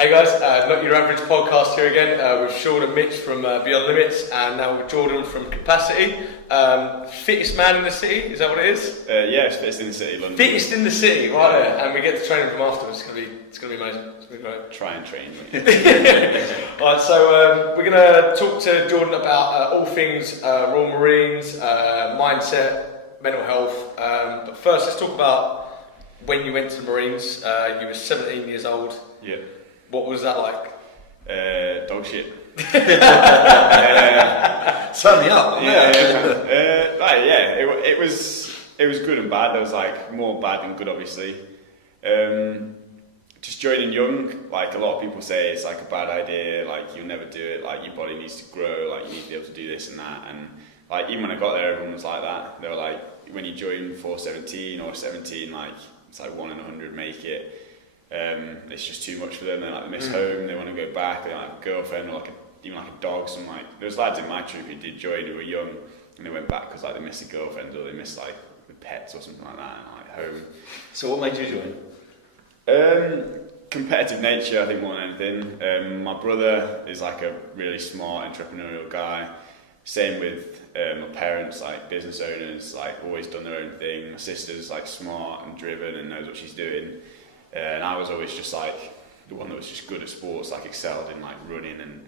Hey guys, Not Your Average podcast here again with Sean and Mitch from Beyond Limits, and now with Jordan from Capacity. Fittest man in the city, is that what it is? Yeah, it's fittest in the city, London. Fittest in the city, right there, and we get to train him from afterwards. It's gonna be amazing. It's gonna be great. Try and train. Alright, so we're gonna talk to Jordan about all things Royal Marines, mindset, mental health. But first, let's talk about when you went to the Marines. You were 17 years old. Yeah. What was that like? Dog shit. Sign me up. It was good and bad. There was like more bad than good, obviously. Just joining young, like a lot of people say, it's like a bad idea. Like you'll never do it. Like your body needs to grow. Like you need to be able to do this and that. And like even when I got there, everyone was like that. They were like, when you join before 17 or 17, like it's like 1 in 100 make it. It's just too much for them. They like miss home. They want to go back. They don't have a girlfriend or even like a dog. Some like there was lads in my troop who did join who were young and they went back because like they missed a girlfriend or they missed like pets or something like that and like home. So what made you join? Competitive nature, I think, more than anything. My brother is like a really smart entrepreneurial guy. Same with my parents, like business owners, like always done their own thing. My sister's like smart and driven and knows what she's doing. And I was always just like the one that was just good at sports, like excelled in like running and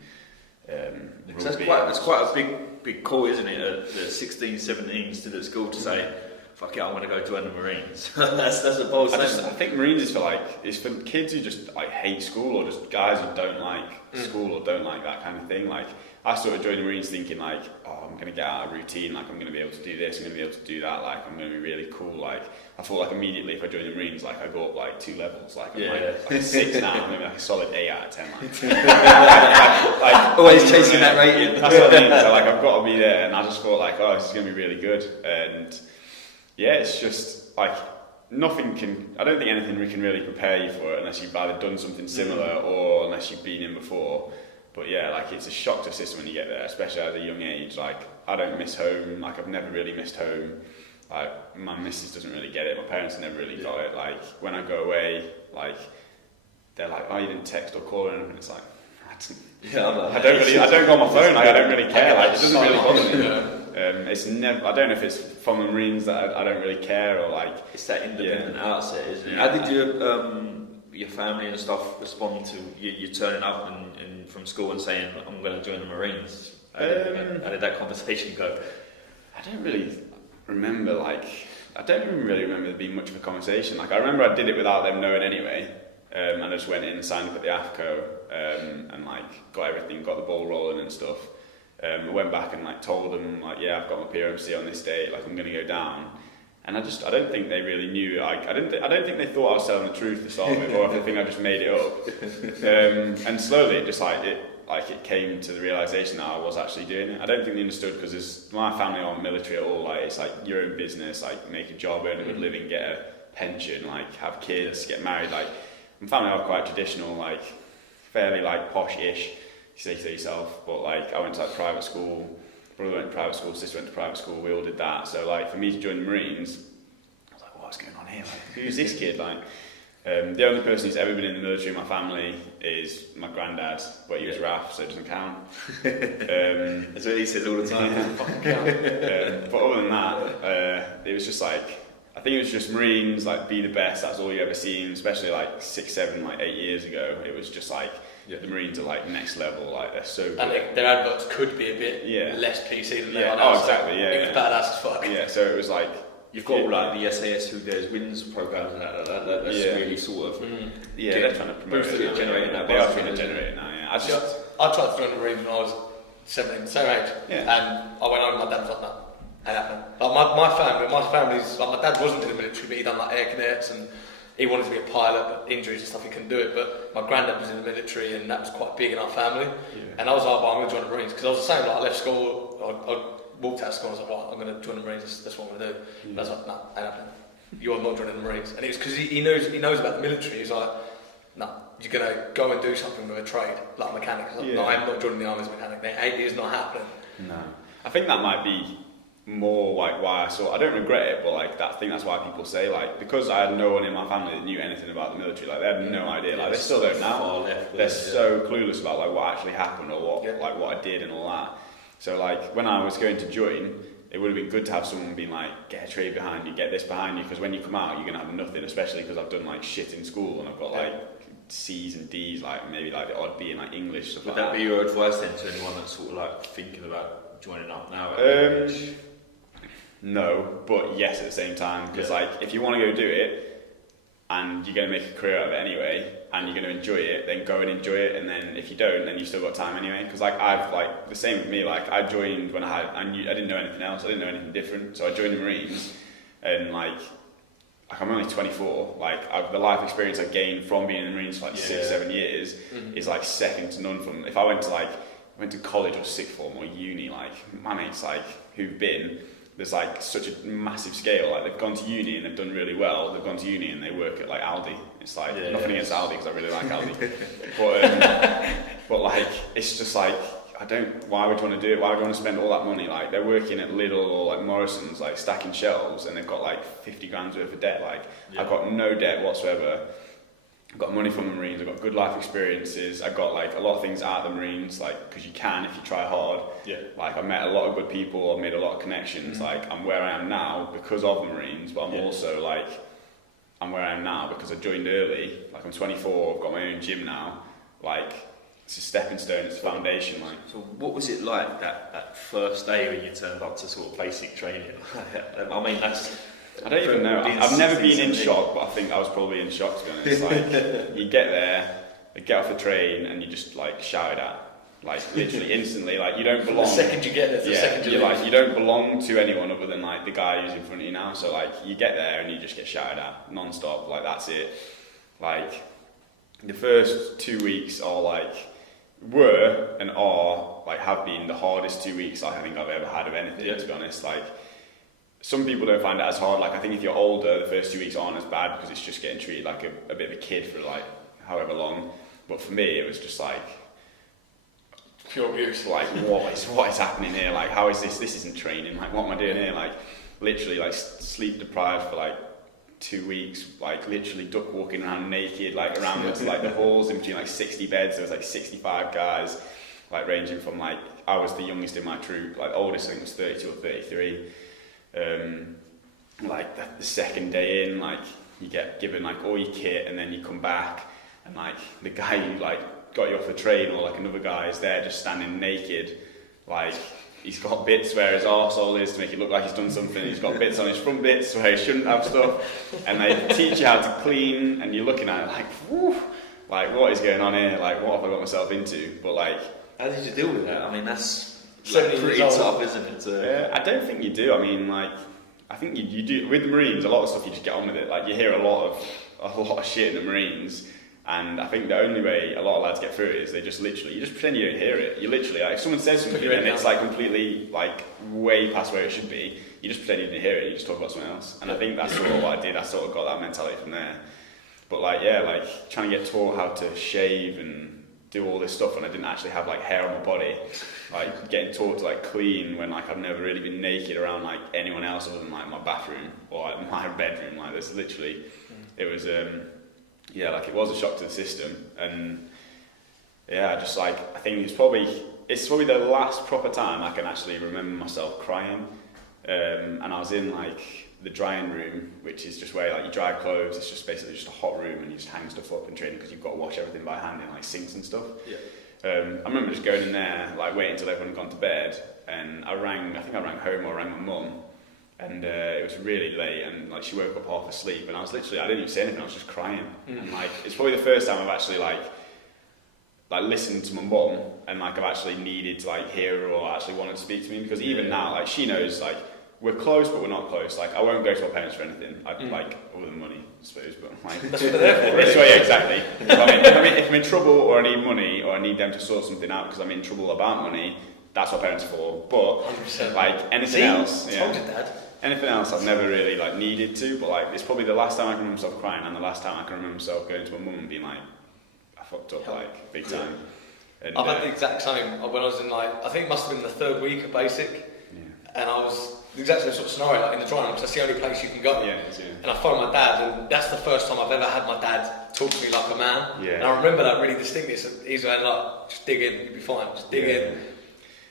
rugby. That's quite a big call, isn't it? At 16, 17, still at school to say, "Fuck it, I want to go join the Marines." that's a bold statement. I think Marines is for kids who just like hate school or just guys who don't like school or don't like that kind of thing. Like I sort of joined the Marines thinking like, oh, I'm gonna get out of routine. Like I'm gonna be able to do this. I'm gonna be able to do that. Like I'm gonna be really cool. Like I thought like immediately if I joined the Marines, like I go up like 2 levels. Like I'm like a 6 now. I'm maybe like a solid 8 out of 10. Like always chasing that rating. That's what I mean. So like I've got to be there, and I just thought like, oh, this is gonna be really good. And yeah, it's just like nothing can. I don't think anything can really prepare you for it unless you've either done something similar or unless you've been in before. But yeah, like it's a shock to the system when you get there, especially at a young age. Like I don't miss home. Like I've never really missed home. Like my missus doesn't really get it. My parents never really got it. Like when I go away, like they're like, "Oh, you didn't text or call," and it's like, I don't go on my phone. Like I don't really care. Like it doesn't really bother me. It's never. I don't know if it's from the Marines that I don't really care or like. It's that independent outset, isn't it? Yeah. How did your family and stuff respond to you turning up and from school and saying, "I'm going to join the Marines"? How did that conversation go? I don't really remember. Like I don't even really remember there being much of a conversation. Like I remember I did it without them knowing anyway. And I just went in, signed up at the AFCO, and like got the ball rolling and stuff. I went back and like told them like, yeah, I've got my PRMC on this date, like I'm going to go down. And I don't think they really knew. Like I don't think they thought I was telling the truth to start with, or if they think I just made it up. And slowly, it just it came to the realization that I was actually doing it. I don't think they understood because my family aren't military at all. Like it's like your own business, like make a job, earn a good living, get a pension, like have kids, get married. Like my family are quite traditional, like fairly like posh-ish. You say to yourself, but like I went to like private school. Brother went to private school, sister went to private school, we all did that. So like for me to join the Marines, I was like, what's going on here? Like, who's this kid? Like the only person who's ever been in the military in my family is my granddad, but he was RAF, so it doesn't count. That's what he says all the time. It doesn't fucking count. But other than that, it was just like, I think it was just Marines, like be the best, that's all you ever seen, especially like 6, 7, like 8 years ago. It was just like, the Marines are like next level, like they're so good. And their adverts could be a bit less PC than they are now. Oh, exactly, so it was badass as fuck. Yeah, so it was like... You've got all like the SAS who does wins programs and that's really sort of... they're trying to promote it. Generating that. They are trying to generate it now, yeah. I tried to join the Marines when I was 17, the same age, and I went home and my dad was like, no, ain't happening. Like my family's, like my dad wasn't in the military, but he done like air cadets and he wanted to be a pilot, but injuries and stuff, he couldn't do it. But my granddad was in the military, and that was quite big in our family. Yeah. And I was like, well, I'm going to join the Marines. Because I was the same, like, I left school, I walked out of school, and I was like, right, I'm going to join the Marines, that's what I'm going to do. And I was like, no, ain't happening. You are not joining the Marines. And it's because he knows about the military. He's like, no, you're going to go and do something with a trade, like a mechanic. I was like, no, I'm not joining the army as a mechanic. It is not happening. No. I think that might be more like why I don't regret it, but like I think that's why people say like, because I had no one in my family that knew anything about the military, like they had no idea, like they still don't now. They're so clueless about like what actually happened or what like what I did and all that. So like when I was going to join, it would have been good to have someone being like, get a trade behind you, get this behind you, because when you come out you're gonna have nothing, especially because I've done like shit in school and I've got like C's and D's, like maybe like the odd B in like English stuff. Would that be your advice then to anyone that's sort of like thinking about joining up now? No, but yes at the same time, because like if you want to go do it and you're going to make a career out of it anyway and you're going to enjoy it, then go and enjoy it, and then if you don't, then you've still got time anyway. Because like I've like the same with me, like I joined when I didn't know anything else, I didn't know anything different, so I joined the Marines, and like I'm only 24, like the life experience I gained from being in the Marines for like 6-7 years is like second to none. From if I went to college or sixth form or uni, like my mates like who've been, there's like such a massive scale, like they've gone to uni and they've done really well, they've gone to uni and they work at like Aldi. It's like nothing against Aldi because I really like Aldi, but like it's just like why would you want to do it? Why would you want to spend all that money? Like they're working at Lidl or like Morrison's, like stacking shelves, and they've got like 50 grand's worth of debt. Like I've got no debt whatsoever. I've got money from the Marines, I've got good life experiences, I've got like a lot of things out of the Marines, like because you can if you try hard. Like I met a lot of good people, I've made a lot of connections. Like I'm where I am now because of the Marines, but I'm also like I'm where I am now because I joined early. Like I'm 24, I've got my own gym now. Like it's a stepping stone, it's a foundation. Like, so what was it like that first day when you turned up to sort of basic training? I mean, I don't even know. I've never been in shock, but I think I was probably in shock, to be honest. Like, you get there, you get off the train, and you just like shouted at, like literally instantly. Like you don't belong. The second you get there, the second you leave. Like you don't belong to anyone other than like the guy who's in front of you now. So like you get there and you just get shouted at non-stop. Like that's it. Like the first 2 weeks are like were and are like have been the hardest 2 weeks I think I've ever had of anything. To be honest, like. Some people don't find it as hard. Like I think if you're older, the first 2 weeks aren't as bad because it's just getting treated like a bit of a kid for like however long. But for me, it was just like pure abuse. Like what is happening here? Like how is this? This isn't training. Like what am I doing here? Like literally like sleep deprived for like 2 weeks. Like literally duck walking around naked, like around like the halls in between like 60 beds. There was like 65 guys, like ranging from like I was the youngest in my troop. Like the oldest I think was 32 or 33. Like the second day in, like you get given like all your kit, and then you come back, and like the guy who like got you off the train or like another guy is there just standing naked, like he's got bits where his arsehole is to make it look like he's done something, he's got bits on his front bits where he shouldn't have stuff, and they teach you how to clean, and you're looking at it like, whew, like what is going on here, like what have I got myself into? But like, how did you deal with that? I mean, that's like pretty tough, isn't it? I don't think you do. I mean, like, I think you do with the Marines. A lot of stuff you just get on with it. Like, you hear a lot of shit in the Marines, and I think the only way a lot of lads get through it is they just literally you just pretend you don't hear it. You literally, like, if someone says something and it's like completely like way past where it should be, you just pretend you didn't hear it. You just talk about something else. And I think that's sort of what I did. I sort of got that mentality from there. But like, yeah, like trying to get taught how to shave and do all this stuff, and I didn't actually have like hair on my body, like getting taught to like clean when like I've never really been naked around like anyone else other than like my bathroom or like my bedroom. Like this literally it was like it was a shock to the system. And yeah, just like I think it's probably the last proper time I can actually remember myself crying. And I was in like the drying room, which is just where like you dry clothes. It's just basically just a hot room, and you just hang stuff up in training because you've got to wash everything by hand in like sinks and stuff. I remember just going in there, like waiting until everyone had gone to bed, and I think I rang home or rang my mum, and it was really late, and like she woke up half asleep, and I didn't even say anything, I was just crying. And like it's probably the first time I've actually like listened to my mum, and like I've actually needed to like hear her or actually wanted to speak to me, because even now like she knows like we're close, but we're not close. Like, I won't go to my parents for anything. I'd like all the money, I suppose, but like that's what they're for. This way, exactly. If I'm in trouble or I need money or I need them to sort something out because I'm in trouble about money, that's what parents are for. But 100%. like anything else, told you, Dad. Anything else, I've never really like needed to. But like, it's probably the last time I can remember myself crying, and the last time I can remember myself going to my mum and being like, I fucked up like big time. I've had the exact same when I was in like I think it must have been the third week of basic, and I was the exact same sort of scenario, like in the drying room, 'cause that's the only place you can go. Yeah. And I phoned my dad, and that's the first time I've ever had my dad talk to me like a man. Yeah. And I remember that really distinctly. So he's like, just dig in, you'll be fine, just dig in.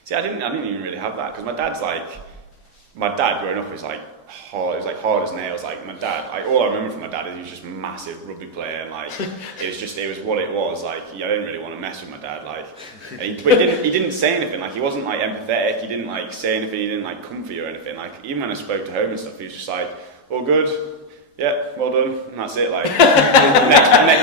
See, I didn't even really have that, because my dad growing up was like hard. It was like hard as nails. Like my dad, like all I remember from my dad is he was just a massive rugby player, and like it was what it was. Like I didn't really want to mess with my dad. Like, but he didn't say anything. Like he wasn't like empathetic. He didn't like say anything. He didn't like comfort you or anything. Like even when I spoke to home and stuff, he was just like, all good. Yeah, well done. And that's it. Like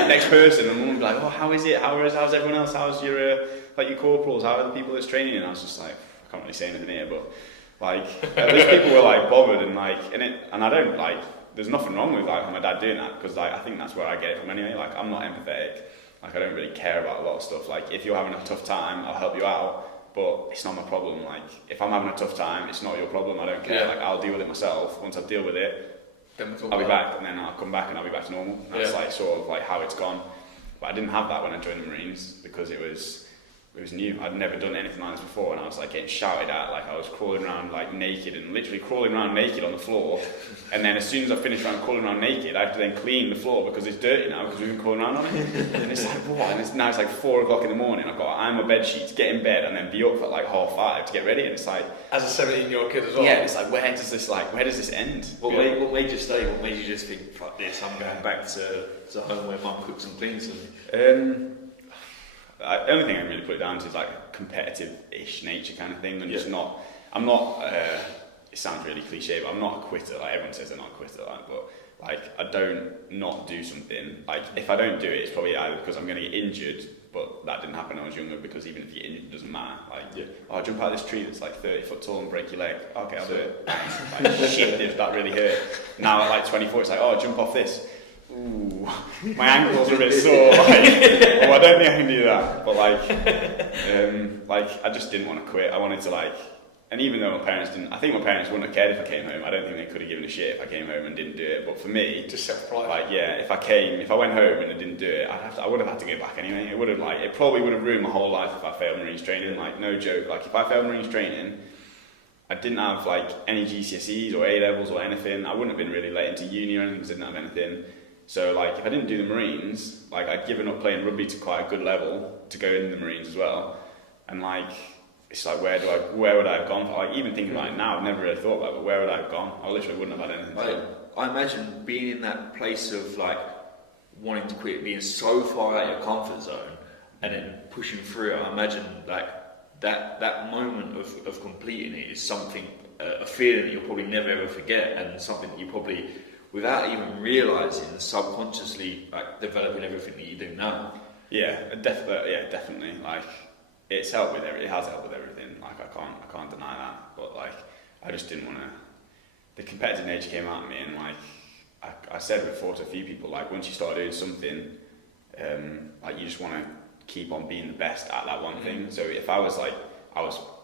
next person, and mum would be like, oh, how is it? How's everyone else? How's your your corporals? How are the people that's training? And I was just like, I can't really say anything here, but like at least people were like bothered and like in it. And I don't like. There's nothing wrong with like my dad doing that, because like I think that's where I get it from anyway. Like I'm not empathetic. Like I don't really care about a lot of stuff. Like if you're having a tough time, I'll help you out, but it's not my problem. Like if I'm having a tough time, it's not your problem. I don't care. Yeah. Like I'll deal with it myself. Once I deal with it, I'll be back, and then I'll come back and I'll be back to normal. That's like sort of like how it's gone. But I didn't have that when I joined the Marines, because it was new. I'd never done anything like this before, and I was like getting shouted at. Like I was crawling around like naked, and literally crawling around naked on the floor. And then as soon as I finished crawling around naked, I have to then clean the floor because it's dirty now, because we've been crawling around on it. And it's like, what? And now it's like 4 o'clock in the morning. I've got to iron my bed sheets, get in bed, and then be up at like 5:30 to get ready. And it's like, as a 17-year-old kid as well. Yeah, it's like, where does this end? What made you stay? What made you just think, fuck this, I'm going back to home where mum cooks and cleans for me? The only thing I can really put it down to is like a competitive-ish nature kind of thing, and I'm not. It sounds really cliche, but I'm not a quitter. Like everyone says, I'm not a quitter. But like I don't not do something. Like if I don't do it, it's probably either because I'm going to get injured. But that didn't happen when I was younger, because even if you get injured, it doesn't matter. Like, I'll jump out of this tree that's like 30 foot tall and break your leg. Okay, I'll do it. Like, shit, did that really hurt? Now at like 24, it's like, oh, jump off this. Ooh, my ankles are a bit sore. Like, I don't think I can do that. But like I just didn't want to quit. I wanted to like, and even though my parents didn't, I think my parents wouldn't have cared if I came home. I don't think they could have given a shit if I came home and didn't do it. But for me, just self-pride. Like if I went home and I didn't do it, I would have had to go back anyway. It probably would have ruined my whole life if I failed Marines training. Like no joke. Like if I failed Marines training, I didn't have like any GCSEs or A levels or anything. I wouldn't have been really let into uni or anything because I didn't have anything. So like if I didn't do the Marines, like I'd given up playing rugby to quite a good level to go in the Marines as well. And like it's like where would I have gone? Like even thinking about it now, I've never really thought about it, but where would I have gone? I literally wouldn't have had anything to do. I imagine being in that place of like wanting to quit, being so far out of your comfort zone and then pushing through it. I imagine like that moment of completing it is something, a feeling that you'll probably never ever forget, and something that you probably, without even realising, subconsciously like developing everything that you do now. Yeah, definitely. Like it has helped with everything. Like I can't deny that. But like I just didn't want to. The competitive nature came out of me, and like I said before to a few people, like once you start doing something, like you just want to keep on being the best at that one thing. So if I was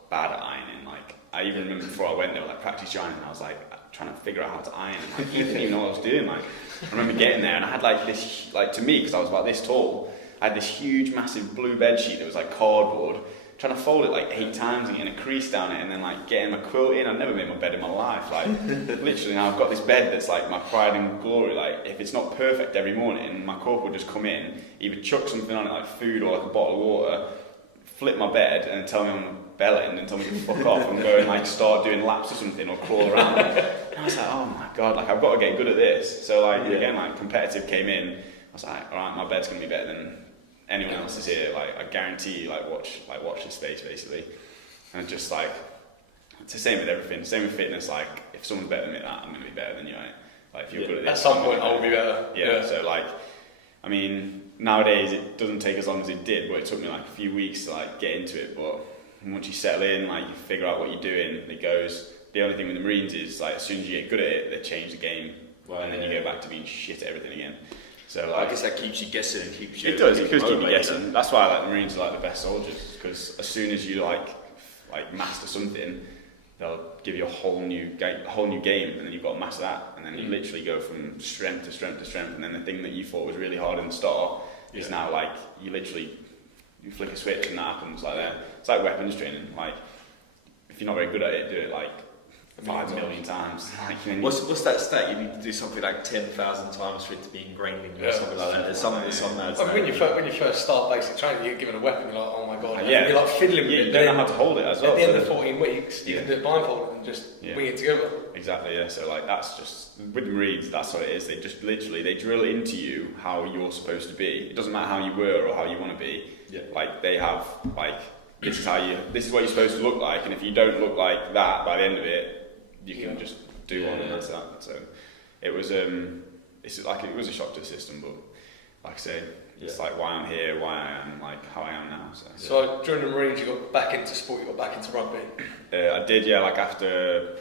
bad at ironing, like I even remember before I went there, like practice ironing, I was like trying to figure out how to iron, and like, I didn't even know what I was doing. Like I remember getting there, and I had like this, like to me, because I was about this tall, I had this huge, massive blue bed sheet that was like cardboard, trying to fold it like 8 times and getting a crease down it, and then like getting my quilt in. I've never made my bed in my life. Like literally now I've got this bed that's like my pride and glory. Like if it's not perfect every morning, my corporal would just come in, either chuck something on it like food or like a bottle of water, flip my bed and tell me I'm belling and tell me to fuck off and go and like start doing laps or something or crawl around. And I was like, oh my god, like I've got to get good at this. So like again, like competitive came in. I was like, alright, my bed's gonna be better than anyone else is here. Like I guarantee, watch this space basically. And just like it's the same with everything. Same with fitness. Like if someone's better than me at that, I'm gonna be better than you. Right? Like if you're good at this, at some point I will be better. Yeah. So like, I mean, nowadays it doesn't take as long as it did, but it took me like a few weeks to like get into it. But once you settle in, like you figure out what you're doing, it goes. The only thing with the Marines is like as soon as you get good at it, they change the game, and then you go back to being shit at everything again. So like, I guess that keeps you guessing and keeps you. It does. It does keep you guessing. That's why like the Marines are like the best soldiers, because as soon as you like master something, they'll give you a whole new game, and then you've got to master that, and then you literally go from strength to strength to strength, and then the thing that you thought was really hard in the start is now like you flick a switch and that happens like that. It's like weapons training. Like if you're not very good at it, do it like 5 million times. Like, what's that stat? You need to do something like 10,000 times for it to be ingrained in you, or something like that. There's some lads. When you first start basic training, you're given a weapon. You're like, oh my god, yeah. You're like fiddling with it. You don't know how to hold it as well. At the end of 14 weeks, you can do it blindfolded and just wing it together. Exactly. Yeah. So like that's just with the Marines. That's what it is. They just literally they drill into you how you're supposed to be. It doesn't matter how you were or how you want to be. Yeah. Like they have like this is what you're supposed to look like, and if you don't look like that by the end of it, you can just do one and that's that. So it was it was a shock to the system, but like I say, it's like why I'm here, why I am like how I am now. So during the Marines, you got back into sport, you got back into rugby. I did, yeah. Like after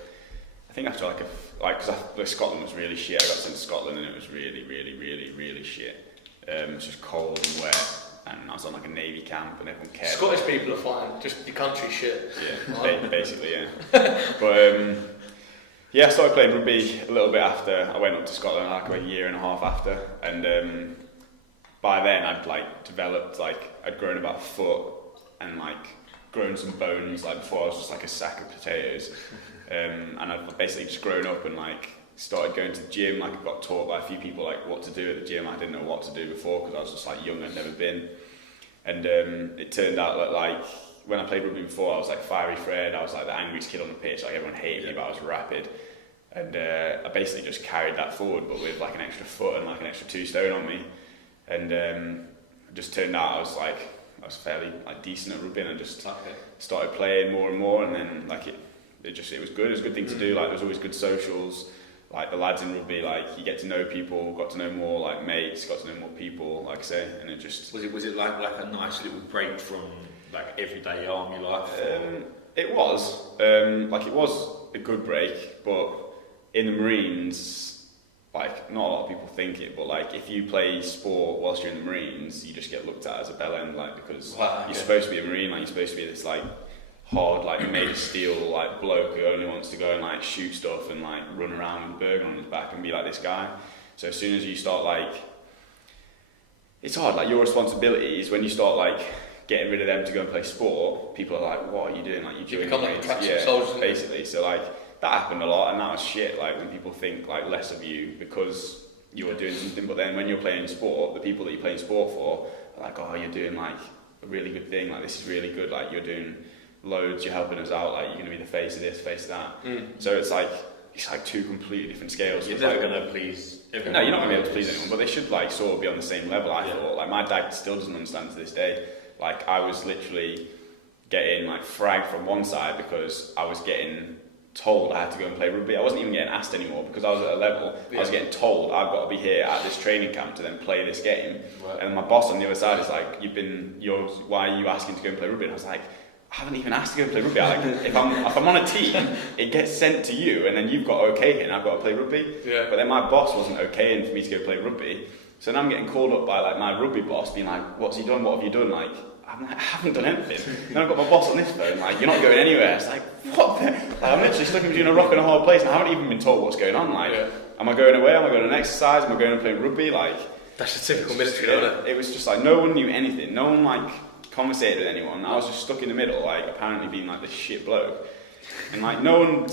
because Scotland was really shit. I got sent to Scotland and it was really, really, really, really shit. It was just cold and wet. And I was on like a Navy camp and everyone cared. Scottish people are fine, just your country shit. Yeah, basically, yeah. But I started playing rugby a little bit after. I went up to Scotland like a year and a half after, and by then I'd like developed I'd grown about a foot and like grown some bones. Like before I was just like a sack of potatoes, and I'd basically just grown up and like started going to the gym. Like I got taught by a few people like what to do at the gym. I didn't know what to do before because I was just like young, I'd never been. And it turned out that like when I played rugby before, I was like fiery Fred. I was like the angriest kid on the pitch. Like everyone hated me, but I was rapid. And I basically just carried that forward, but with like an extra foot and like an extra 2 stone on me. And it just turned out I was fairly like decent at rugby, and I just started playing more and more. And then like it was good. It was a good thing to do. Like there was always good socials. Like the lads in rugby, like you get to know people, got to know more like mates, got to know more people, like I say, and it just was it like a nice little break from like everyday army life? It was it was a good break, but in the Marines, like not a lot of people think it, but like if you play sport whilst you're in the Marines, you just get looked at as a bellend, like because you're supposed to be a Marine, like you're supposed to be this like hard, like made of steel, like bloke who only wants to go and like shoot stuff and like run around with a burger on his back and be like this guy. So as soon as you start like, it's hard. Like your responsibility is when you start like getting rid of them to go and play sport. People are like, "What are you doing? Like you become like tracksuit soldiers." Basically. So like that happened a lot, and that was shit. Like when people think like less of you because you are doing something, but then when you're playing sport, the people that you're playing sport for are like, "Oh, you're doing like a really good thing. Like this is really good. Like you're doing loads, you're helping us out, like you're going to be the face of this, face of that." So it's like 2 completely different scales. You're never going to please everyone. No, you're not going to be able to please anyone, but they should like sort of be on the same level. I thought, like my dad still doesn't understand to this day. Like I was literally getting like fragged from one side because I was getting told I had to go and play rugby. I wasn't even getting asked anymore because I was at a level. I was getting told I've got to be here at this training camp to then play this game. Right. And my boss on the other side is like, why are you asking to go and play rugby? And I was like, I haven't even asked to go and play rugby. Like, if I'm on a team, it gets sent to you, and then you've got to okay it, and I've got to play rugby. Yeah. But then my boss wasn't okaying for me to go play rugby. So now I'm getting called up by like my rugby boss, being like, "What's he done? What have you done?" Like, I'm like, I haven't done anything. Then I've got my boss on this phone, like, "You're not going anywhere." It's like, what? Like, I'm literally stuck in between a rock and a hard place, and I haven't even been told what's going on. Like, am I going away? Am I going on an exercise? Am I going and playing rugby? Like, that's a typical military, isn't it? It was just like no one knew anything. No one like conversated with anyone. I was just stuck in the middle, like apparently being like this shit bloke, and like no one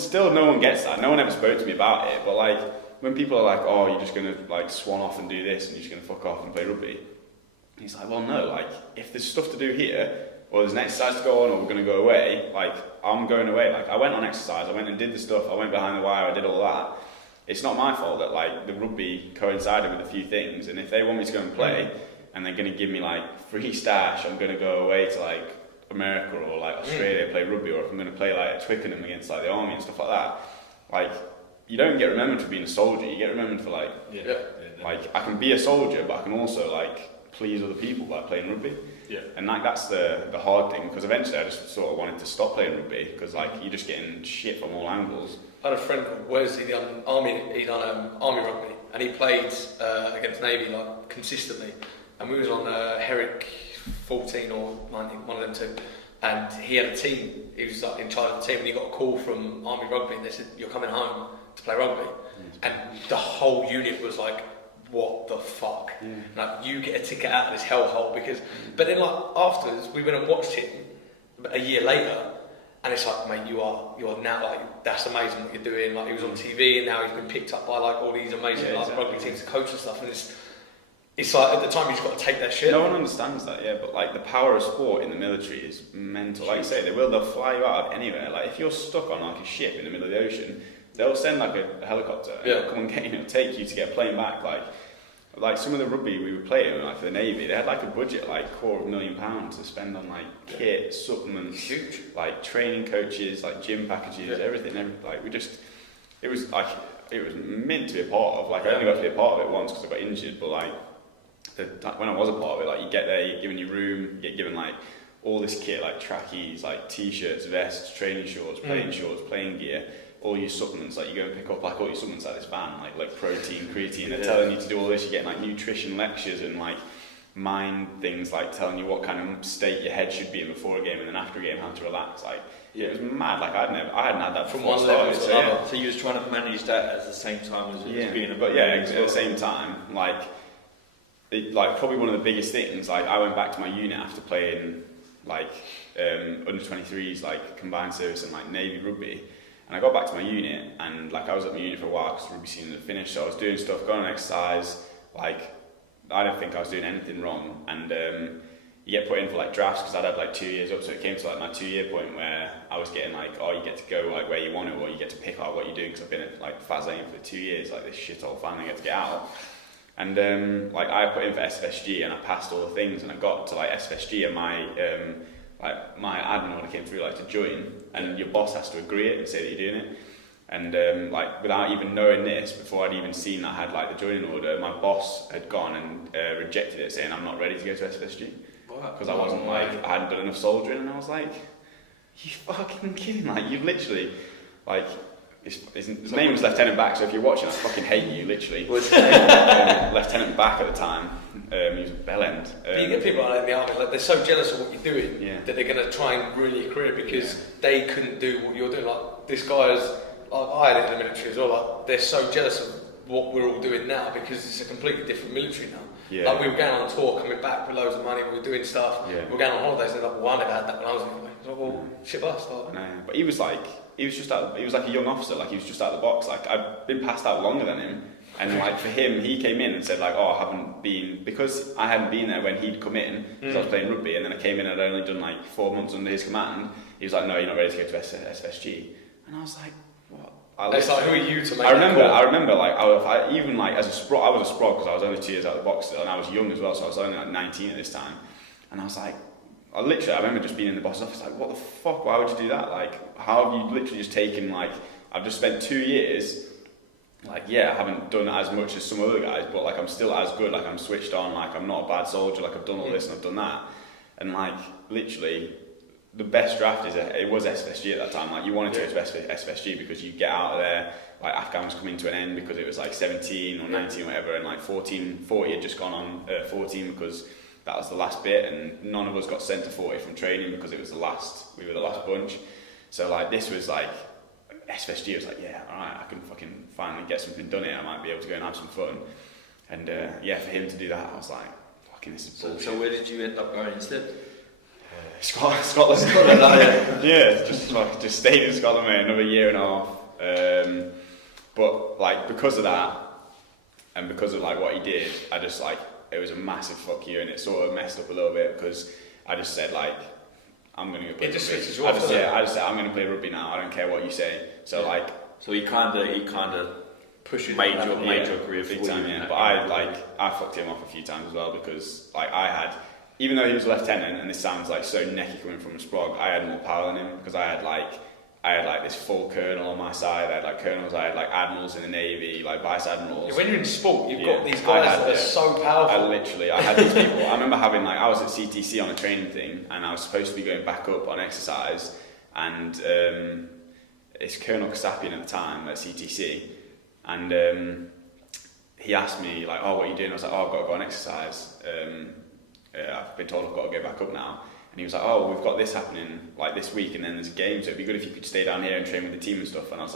gets that. No one ever spoke to me about it. But like when people are like, "Oh, you're just gonna like swan off and do this, and you're just gonna fuck off and play rugby," and he's like, "Well, no. Like if there's stuff to do here, or there's an exercise to go on, or we're gonna go away, like I'm going away. Like I went on exercise, I went and did the stuff, I went behind the wire, I did all that. It's not my fault that like the rugby coincided with a few things, and if they want me to go and play." And they're going to give me like free stash, I'm going to go away to like America or like Australia, play rugby, or if I'm going to play like at Twickenham against like the army and stuff like that. Like, you don't get remembered for being a soldier, you get remembered for like, like I can be a soldier, but I can also like please other people by playing rugby. Yeah. And like that's the hard thing, because eventually I just sort of wanted to stop playing rugby, because like you're just getting shit from all angles. I had a friend, he done army rugby, and he played against Navy like consistently. And we was on Herrick 14 or 19, one of them two, and he had a team. He was like in charge of the team, and he got a call from Army Rugby, and they said, "You're coming home to play rugby." And the whole unit was like, "What the fuck?" Like, you get a ticket out of this hellhole because. But then like afterwards, we went and watched him a year later, And it's like, mate, you are now, like, that's amazing what you're doing. Like, he was on TV and now he's been picked up by like all these amazing rugby teams to coach and stuff. And it's like, at the time, you just got to take that shit. No one understands that, but like the power of sport in the military is mental. Like you say, they'll fly you out of anywhere. Like if you're stuck on like a ship in the middle of the ocean, they'll send like a helicopter and they'll come and get take you to get a plane back. Like some of the rugby we were playing, like for the Navy, they had like a budget like £250,000 to spend on like kit, supplements, huge, like training coaches, like gym packages, everything. Like it was meant to be a part of. Like I only got to be a part of it once because I got injured, but like when I was a part of it, like you get there, you're given your room, you get given like all this kit, like trackies, like t-shirts, vests, training shorts, playing gear. All your supplements, like you go and pick up like all your supplements at this van, like protein, creatine. They're telling you to do all this. You're getting like nutrition lectures and like mind things, like telling you what kind of state your head should be in before a game and then after a game, how to relax. Like it was mad. Like I hadn't had that from before one level to another. So you was trying to manage that at the same time as being at the same time, like probably one of the biggest things. Like I went back to my unit after playing like under 23s, like combined service and like Navy rugby. And I got back to my unit, and like I was at my unit for a while because rugby season had finished, so I was doing stuff, going on exercise. Like I don't think I was doing anything wrong, and you get put in for like drafts because I'd had like 2 years up, so it came to like my 2-year point where I was getting like, you get to go like where you want to, or you get to pick out what you're doing because I've been at like Fazane for 2 years, like this shithole, finally get to get out. And like I put in for SFSG and I passed all the things, and I got to like SFSG and my admin order came through like to join, and your boss has to agree it and say that you're doing it. And like without even knowing this, before I'd even seen that I had like the joining order, my boss had gone and rejected it, saying I'm not ready to go to SFSG because I wasn't like, I hadn't done enough soldiering. And I was like, you fucking kidding? Like you've literally like his name was Lieutenant Back, so if you're watching, I fucking hate you, literally. Lieutenant Back at the time, he was a bellend. But you get people like in the army, like they're so jealous of what you're doing that they're going to try and ruin your career because they couldn't do what you're doing. Like this guy is, like I had it in the military as well. Like they're so jealous of what we're all doing now because it's a completely different military now. Yeah. Like we were going on tour, coming back with loads of money, we were doing stuff. Yeah. We were going on holidays, and like, well, I never had that when I was anyway. So, well, shit bust. Like. No, but he was like a young officer, like he was just out of the box. Like I'd been passed out longer than him, and like for him, he came in and said like, I haven't been, because I hadn't been there when he'd come in because I was playing rugby, and then I came in and I'd only done like 4 months under his command. He was like, no, you're not ready to go to SFSG, and I was like, what? It's like, who are you to make I remember like I even like as a sprog, I was a sprog because I was only 2 years out of the box still, and I was young as well, so I was only like 19 at this time, and I was like, I remember just being in the boss's office like, what the fuck, why would you do that? Like, how have you literally just taken, like, I've just spent 2 years, like, I haven't done as much as some other guys, but like I'm still as good, like I'm switched on, like I'm not a bad soldier, like I've done all this and I've done that, and like literally the best draft it was SFSG at that time. Like you wanted to go to SFSG because you get out of there, like Afghan was coming to an end because it was like 17 or 19 or whatever, and like 40 had just gone on 14 because that was the last bit, and none of us got sent to 40 from training because it was we were the last bunch. So like this was like SFSG was like, alright, I can fucking finally get something done here, I might be able to go and have some fun. And for him to do that, I was like, fucking this is bullshit. So where did you end up going instead? Scotland. Just stayed in Scotland, mate, another year and a half. But like because of that, and because of like what he did, I just like, it was a massive fuck you, and it sort of messed up a little bit because I just said like, I'm going to go play rugby. I just said I'm going to play rugby now. I don't care what you say. So like, so he kind of pushed made your career big time. Yeah, but I fucked him off a few times as well because like even though he was a lieutenant, and this sounds like so necky coming from a sprog, I had more power than him because I had like this full colonel on my side. I had like colonels, I had like admirals in the Navy, like vice admirals. Yeah, when you're in sport, you've got these guys that are so powerful. I had these people. I remember having like, I was at CTC on a training thing, and I was supposed to be going back up on exercise, and it's Colonel Kasapian at the time at CTC, and he asked me like, what are you doing? I was like, I've got to go on exercise. I've been told I've got to go back up now. And he was like, we've got this happening like this week, and then there's a game, so it'd be good if you could stay down here and train with the team and stuff. And I was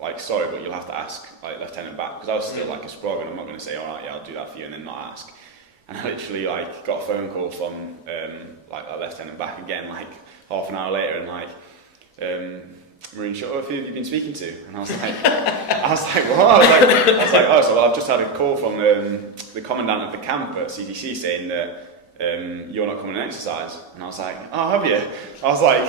like, sorry, but you'll have to ask like Lieutenant Back, because I was still like a sprog, and I'm not going to say, alright, I'll do that for you, and then not ask. And I literally like got a phone call from like our lieutenant back again like half an hour later, and like Marine Shuttleworth, who have you been speaking to? And I was like, what? I was like, oh, so well, I've just had a call from the commandant of the camp at CDC saying that you're not coming to exercise. And I was like, oh, have you? I was like,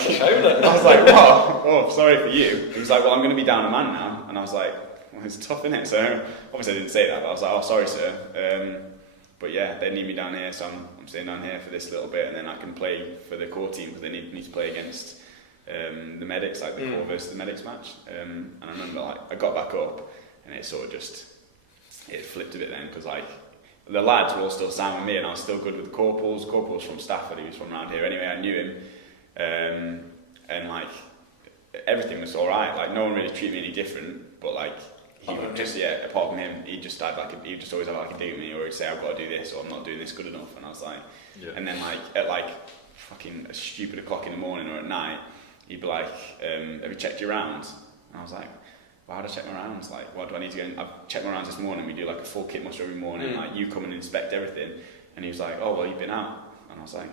what? Oh, sorry for you. He was like, well, I'm going to be down a man now. And I was like, well, it's tough, isn't it? So obviously I didn't say that, but I was like, oh, sorry, sir. But yeah, they need me down here, so I'm staying down here for this little bit, and then I can play for the core team, because they need me to play against the medics, like the core versus the medics match. And I remember like I got back up, and it sort of just it flipped a bit then, because like the lads were all still sound with me, and I was still good with the corporals. Corporals from Stafford, he was from around here anyway. I knew him, and like everything was all right. Like no one really treated me any different, but like. He would just, apart from him, he'd just always have like a dig at me, or he'd say, I've got to do this, or I'm not doing this good enough, and I was like, and then like, at like, fucking a stupid o'clock in the morning or at night, he'd be like, have you checked your rounds? And I was like, why would I check my rounds? Like, what do I need to go I've checked my rounds this morning, we do like a full kit muster every morning, like, you come and inspect everything, and he was like, oh, well, you've been out, and I was like,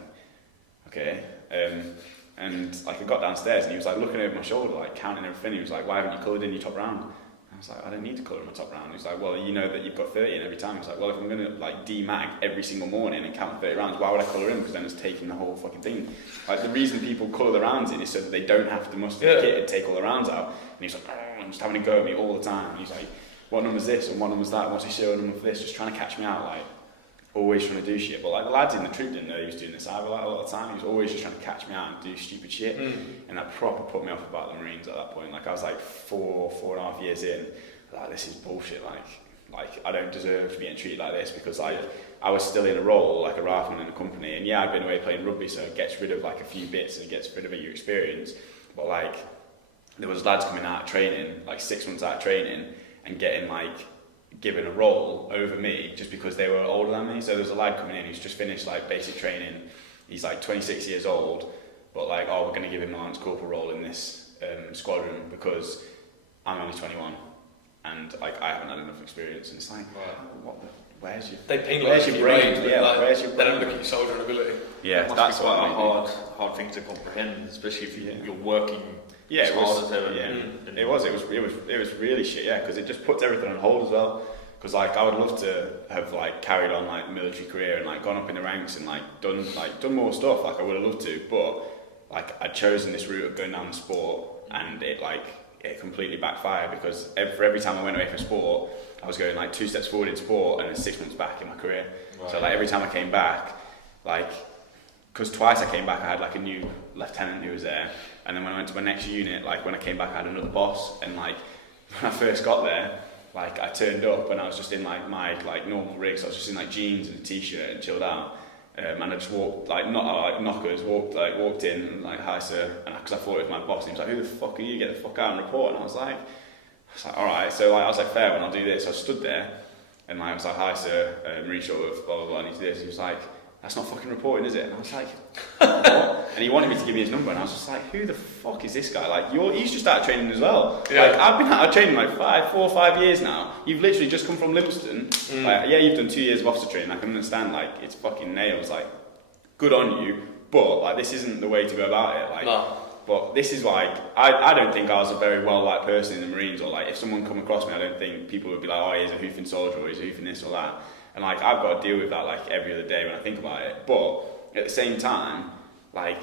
okay, and like, I got downstairs, and he was like, looking over my shoulder, like, counting everything, he was like, why haven't you coloured in your top round? I was like, I don't need to colour in my top round. He's like, well, you know that you've got 30 in every time. He's like, well, if I'm going to like demag every single morning and count 30 rounds, why would I colour in? Because then it's taking the whole fucking thing. Like the reason people colour the rounds in is so that they don't have to muster the kit and take all the rounds out. And he's like, I'm just having a go at me all the time. And he's like, what number's this and what number's that? What's his serial number for this? Just trying to catch me out, like always trying to do shit. But like the lads in the troop didn't know he was doing this either. Like a lot of the time, he was always just trying to catch me out and do stupid shit. And that proper put me off about the Marines at that point. Like I was like 4.5 years in. Like this is bullshit, like I don't deserve to be getting treated like this, because like I was still in a role like a rifleman in a company, and I'd been away playing rugby, so it gets rid of like a few bits and it gets rid of your experience, but like there was lads coming out of training, like 6 months out of training, and getting like given a role over me just because they were older than me. So there was a lad coming in who's just finished like basic training, he's like 26 years old, but like, oh, we're going to give him a lance corporal role in this squadron because I'm only 21. And like I haven't had enough experience, and it's like, where's your brain? Where's your brain? They don't look at your soldier ability. Yeah, that's quite a hard thing to comprehend, especially if you're working. Yeah, it was. It was really shit. Yeah, because it just puts everything on hold as well. Because like I would love to have like carried on like military career and like gone up in the ranks and like done more stuff. Like I would have loved to, but like I'd chosen this route of going down the sport, and it completely backfired, because every time I went away from sport, I was going like 2 steps forward in sport and then 6 months back in my career. Right. So like every time I came back, like, because twice I came back, I had like a new lieutenant who was there, and then when I went to my next unit, like when I came back, I had another boss, and like when I first got there, like I turned up and I was just in like my like normal rig, so I was just in like jeans and a t-shirt and chilled out. And I just walked, like, not like knockers, walked in and like, hi sir, and because I thought it was my boss, and he was like, who the fuck are you, get the fuck out and report. And I was like, alright, so like, I was like, fair, when I'll do this. So I stood there, and like, I was like, hi sir, Marine Shuttleworth, blah blah blah, I need to do this. He was like, that's not fucking reporting, is it? And I was like, what? And he wanted me to give me his number, and I was just like, who the fuck is this guy? Like, he's just out of training as well. Yeah. Like, I've been out of training like 4 or 5 years now. You've literally just come from Livingston. Like, yeah, you've done 2 years of officer training. I can understand, like, it's fucking nails. Like, good on you, but like, this isn't the way to go about it. Like, no. But this is like, I don't think I was a very well-liked person in the Marines, or like, if someone come across me, I don't think people would be like, oh, he's a hoofing soldier, or he's a hoofing this or that. And like, I've got to deal with that like every other day when I think about it. But at the same time, like,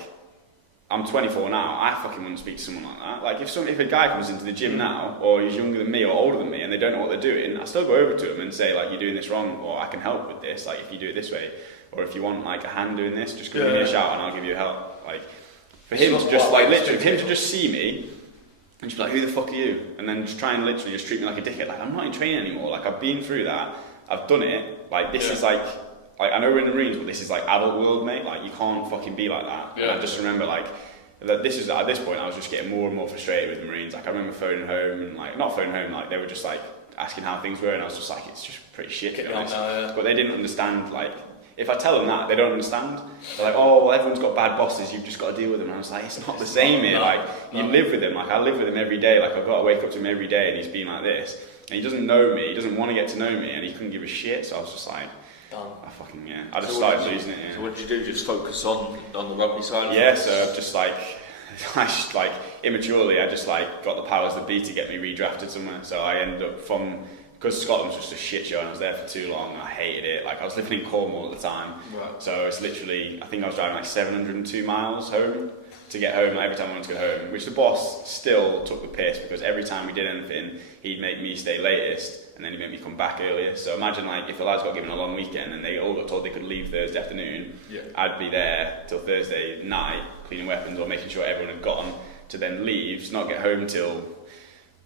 I'm 24 now, I fucking wouldn't speak to someone like that. Like, if a guy comes into the gym now, or he's younger than me or older than me, and they don't know what they're doing, I still go over to them and say, like, you're doing this wrong, or I can help with this, like, if you do it this way. Or if you want like a hand doing this, just give me a shout and I'll give you a help. Like, for him to just like literally, for him to just see me and just be like, who the fuck are you? And then just try and literally just treat me like a dickhead. Like, I'm not in training anymore. Like, I've been through that. I've done it. Like, this is like I know we're in the Marines, but this is like adult world, mate. Like, you can't fucking be like that. Yeah. And I just remember like that this is at this point I was just getting more and more frustrated with the Marines. Like, I remember phoning home and like not phoning home, like they were just like asking how things were, and I was just like, it's just pretty shit to be honest. But they didn't understand. Like, if I tell them that, they don't understand. They're like, oh, well, everyone's got bad bosses, you've just got to deal with them. And I was like, it's not the same here. Like, you live with him. Like, I live with him every day. Like, I've got to wake up to him every day, and he's been like this. And he doesn't know me, he doesn't want to get to know me, and he couldn't give a shit. So I was just like, I just started losing it. Yeah. So what did you do? Just focus on the rugby side? Yeah, so I've just I just immaturely, I just got the powers that be to get me redrafted somewhere. So I ended up because Scotland was just a shit show and I was there for too long. I hated it. I was living in Cornwall at the time, right. So it's literally, I think I was driving 702 miles home to get home. Every time I wanted to get home, which the boss still took the piss because every time we did anything, he'd make me stay latest. And then he'd make me come back earlier. So imagine if the lads got given a long weekend and they all got told they could leave Thursday afternoon, I'd be there till Thursday night cleaning weapons or making sure everyone had gone to then leave, not get home till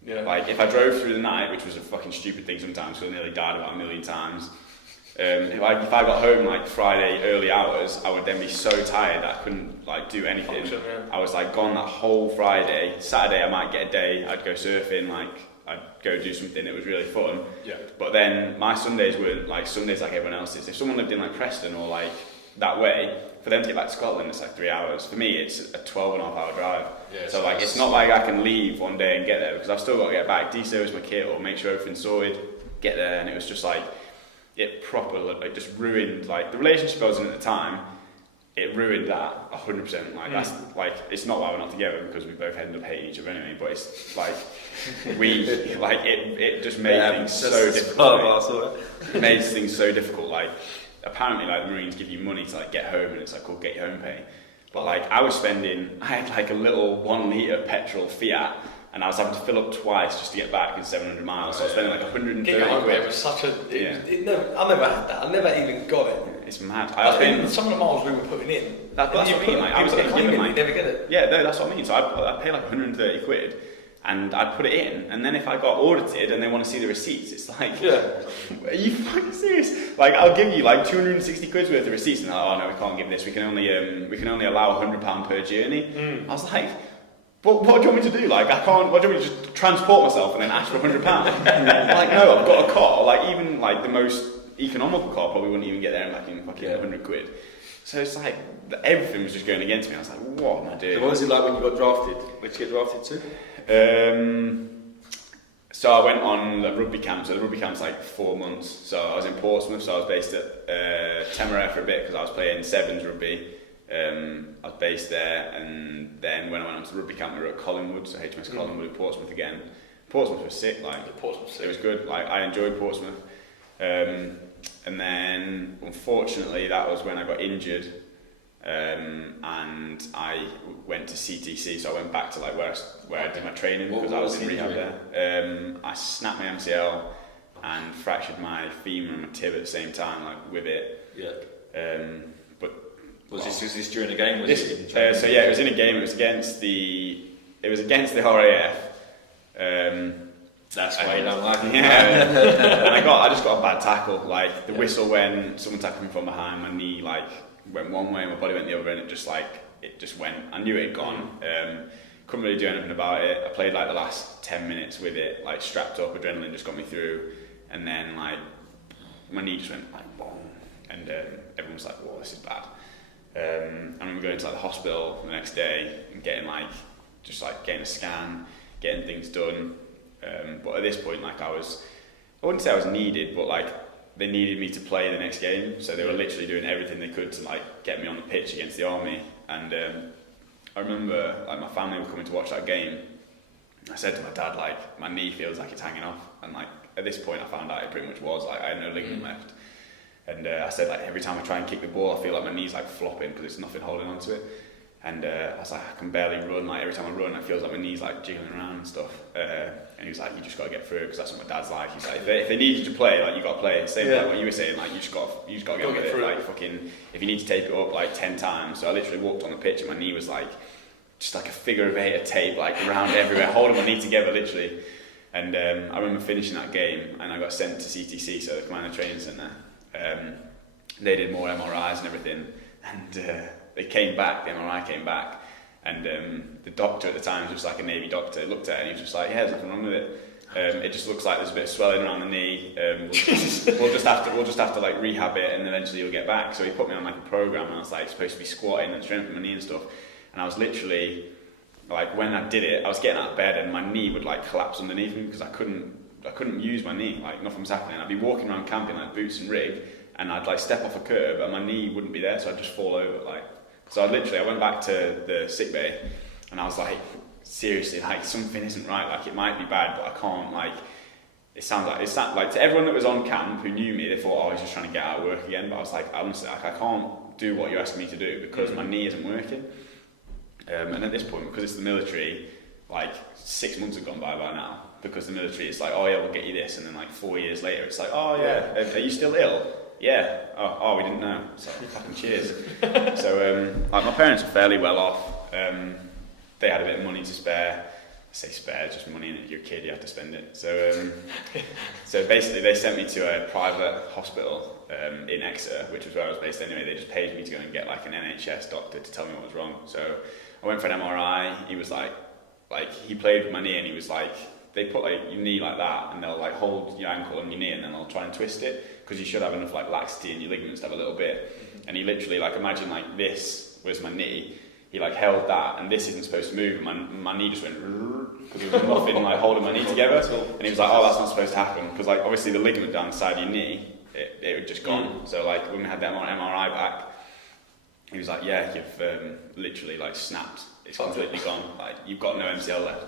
if I drove through the night, which was a fucking stupid thing sometimes because I nearly died about 1 million times. If I got home Friday early hours, I would then be so tired that I couldn't do anything. I was gone that whole Friday. Saturday I might get a day. I'd go surfing. I'd go do something that was really fun. Yeah. But then my Sundays weren't Sundays like everyone else's. If someone lived in Preston or that way, for them to get back to Scotland, it's 3 hours. For me, it's a 12.5-hour drive. Yeah, so it's not I can leave one day and get there because I've still got to get back, de-service my kit or make sure everything's sorted, get there, and it was just it proper just ruined the relationship I was in at the time. It ruined that 100%. That's it's not why we're not together because we both ended up hating each other anyway. But it's it just made things so difficult. It made things so difficult. Apparently the Marines give you money to get home and it's called get your home pay. But I had a little 1 litre petrol Fiat. And I was having to fill up twice just to get back in 700 miles. So I was spending 130 quid. It was such a... I never had that. I never even got it. It's mad. Some of the miles we were putting in. That's what I mean. I was getting given you never get it. Yeah, no, that's what I mean. So I'd pay 130 quid and I'd put it in. And then if I got audited and they want to see the receipts, it's are you fucking serious? I'll give you 260 quid's worth of receipts. And oh no, we can't give this. We can only allow £100 per journey. I was but what do you want me to do? I can't. What do you want me to just transport myself and then ask for £100? No, I've got a car. Even the most economical car probably wouldn't even get there in fucking 100 quid. So it's everything was just going against me. I was what am I doing? So what was it when you got drafted? Where'd you get drafted to? So I went on the rugby camp. So the rugby camp's 4 months. So I was in Portsmouth. So I was based at Temeriffe for a bit because I was playing sevens rugby. I was based there, and then when I went on to the rugby camp, we were at Collingwood, so HMS Collingwood at Portsmouth again. Portsmouth was sick, it was good. I enjoyed Portsmouth, and then unfortunately that was when I got injured, and I went to CTC, so I went back to where I did my training because I was in rehab there. I snapped my MCL and fractured my femur and my tib at the same time, with it. Yeah. Was this during a game? So yeah, it was in a game. It was against the RAF. That's why you don't like it. Yeah. And I just got a bad tackle. The whistle when someone tackled me from behind, my knee went one way, my body went the other, and it just went. I knew it had gone. Couldn't really do anything about it. I played the last 10 minutes with it, strapped up. Adrenaline just got me through, and then my knee just went boom, and everyone was "Whoa, this is bad." I remember going to the hospital the next day and getting getting a scan, getting things done. But at this point, I wouldn't say I was needed, but they needed me to play the next game, so they were literally doing everything they could to get me on the pitch against the army. And I remember my family were coming to watch that game. I said to my dad, my knee feels like it's hanging off, and at this point I found out it pretty much was. I had no ligament left. And I said, every time I try and kick the ball, I feel my knee's flopping because there's nothing holding onto it. And I was I can barely run. Every time I run, it feels my knee's jiggling around and stuff. And he was you just got to get through it because that's what my dad's like. He's if they need you to play, you got to play. Same like what you were saying, you just got to get with it. Fucking, if you need to tape it up 10 times. So I literally walked on the pitch and my knee was just a figure of 8 of tape around everywhere, holding my knee together literally. And I remember finishing that game and I got sent to CTC, so the Commander Training Centre. They did more MRIs and everything, and the MRI came back, and the doctor at the time was just a Navy doctor, looked at it and he was just yeah, there's nothing wrong with it. It just looks like there's a bit of swelling around the knee. We'll just have to rehab it, and eventually you'll get back. So he put me on a program, and I was supposed to be squatting and strengthening my knee and stuff, and I was literally when I did it, I was getting out of bed and my knee would collapse underneath me because I couldn't use my knee, nothing was happening. I'd be walking around camping boots and rig, and I'd like step off a curb and my knee wouldn't be there, so I'd just fall over. Like, so I went back to the sick bay, and I was like, seriously, like something isn't right. Like it might be bad, but I can't. Like it's like to everyone that was on camp who knew me, they thought, oh, he's just trying to get out of work again. But I was like, honestly, like, I can't do what you're asking me to do because my knee isn't working. And at this point, because it's the military, like 6 months have gone by now. Because the military, it's like, oh yeah, we'll get you this, and then like 4 years later, it's like, oh yeah, are you still ill? Yeah. Oh, we didn't know. So fucking cheers. So like my parents are fairly well off. They had a bit of money to spare. I say spare, just money, and you're a kid, you have to spend it. So so basically, they sent me to a private hospital in Exeter, which was where I was based anyway. They just paid me to go and get like an NHS doctor to tell me what was wrong. So I went for an MRI. He was like he played with my knee, and he was like, they put like your knee like that, and they'll like hold your ankle and your knee, and then they'll try and twist it, because you should have enough like laxity in your ligaments to have a little bit. And he literally, like, imagine like this was my knee. He like held that, and this isn't supposed to move. And my knee just went, because there was nothing like holding my knee together. And he was like, oh, that's not supposed to happen, because like obviously the ligament down the side of your knee, it had just gone. So like when we had that MRI back, he was like, yeah, you've literally like snapped. It's completely gone. Like you've got no MCL left.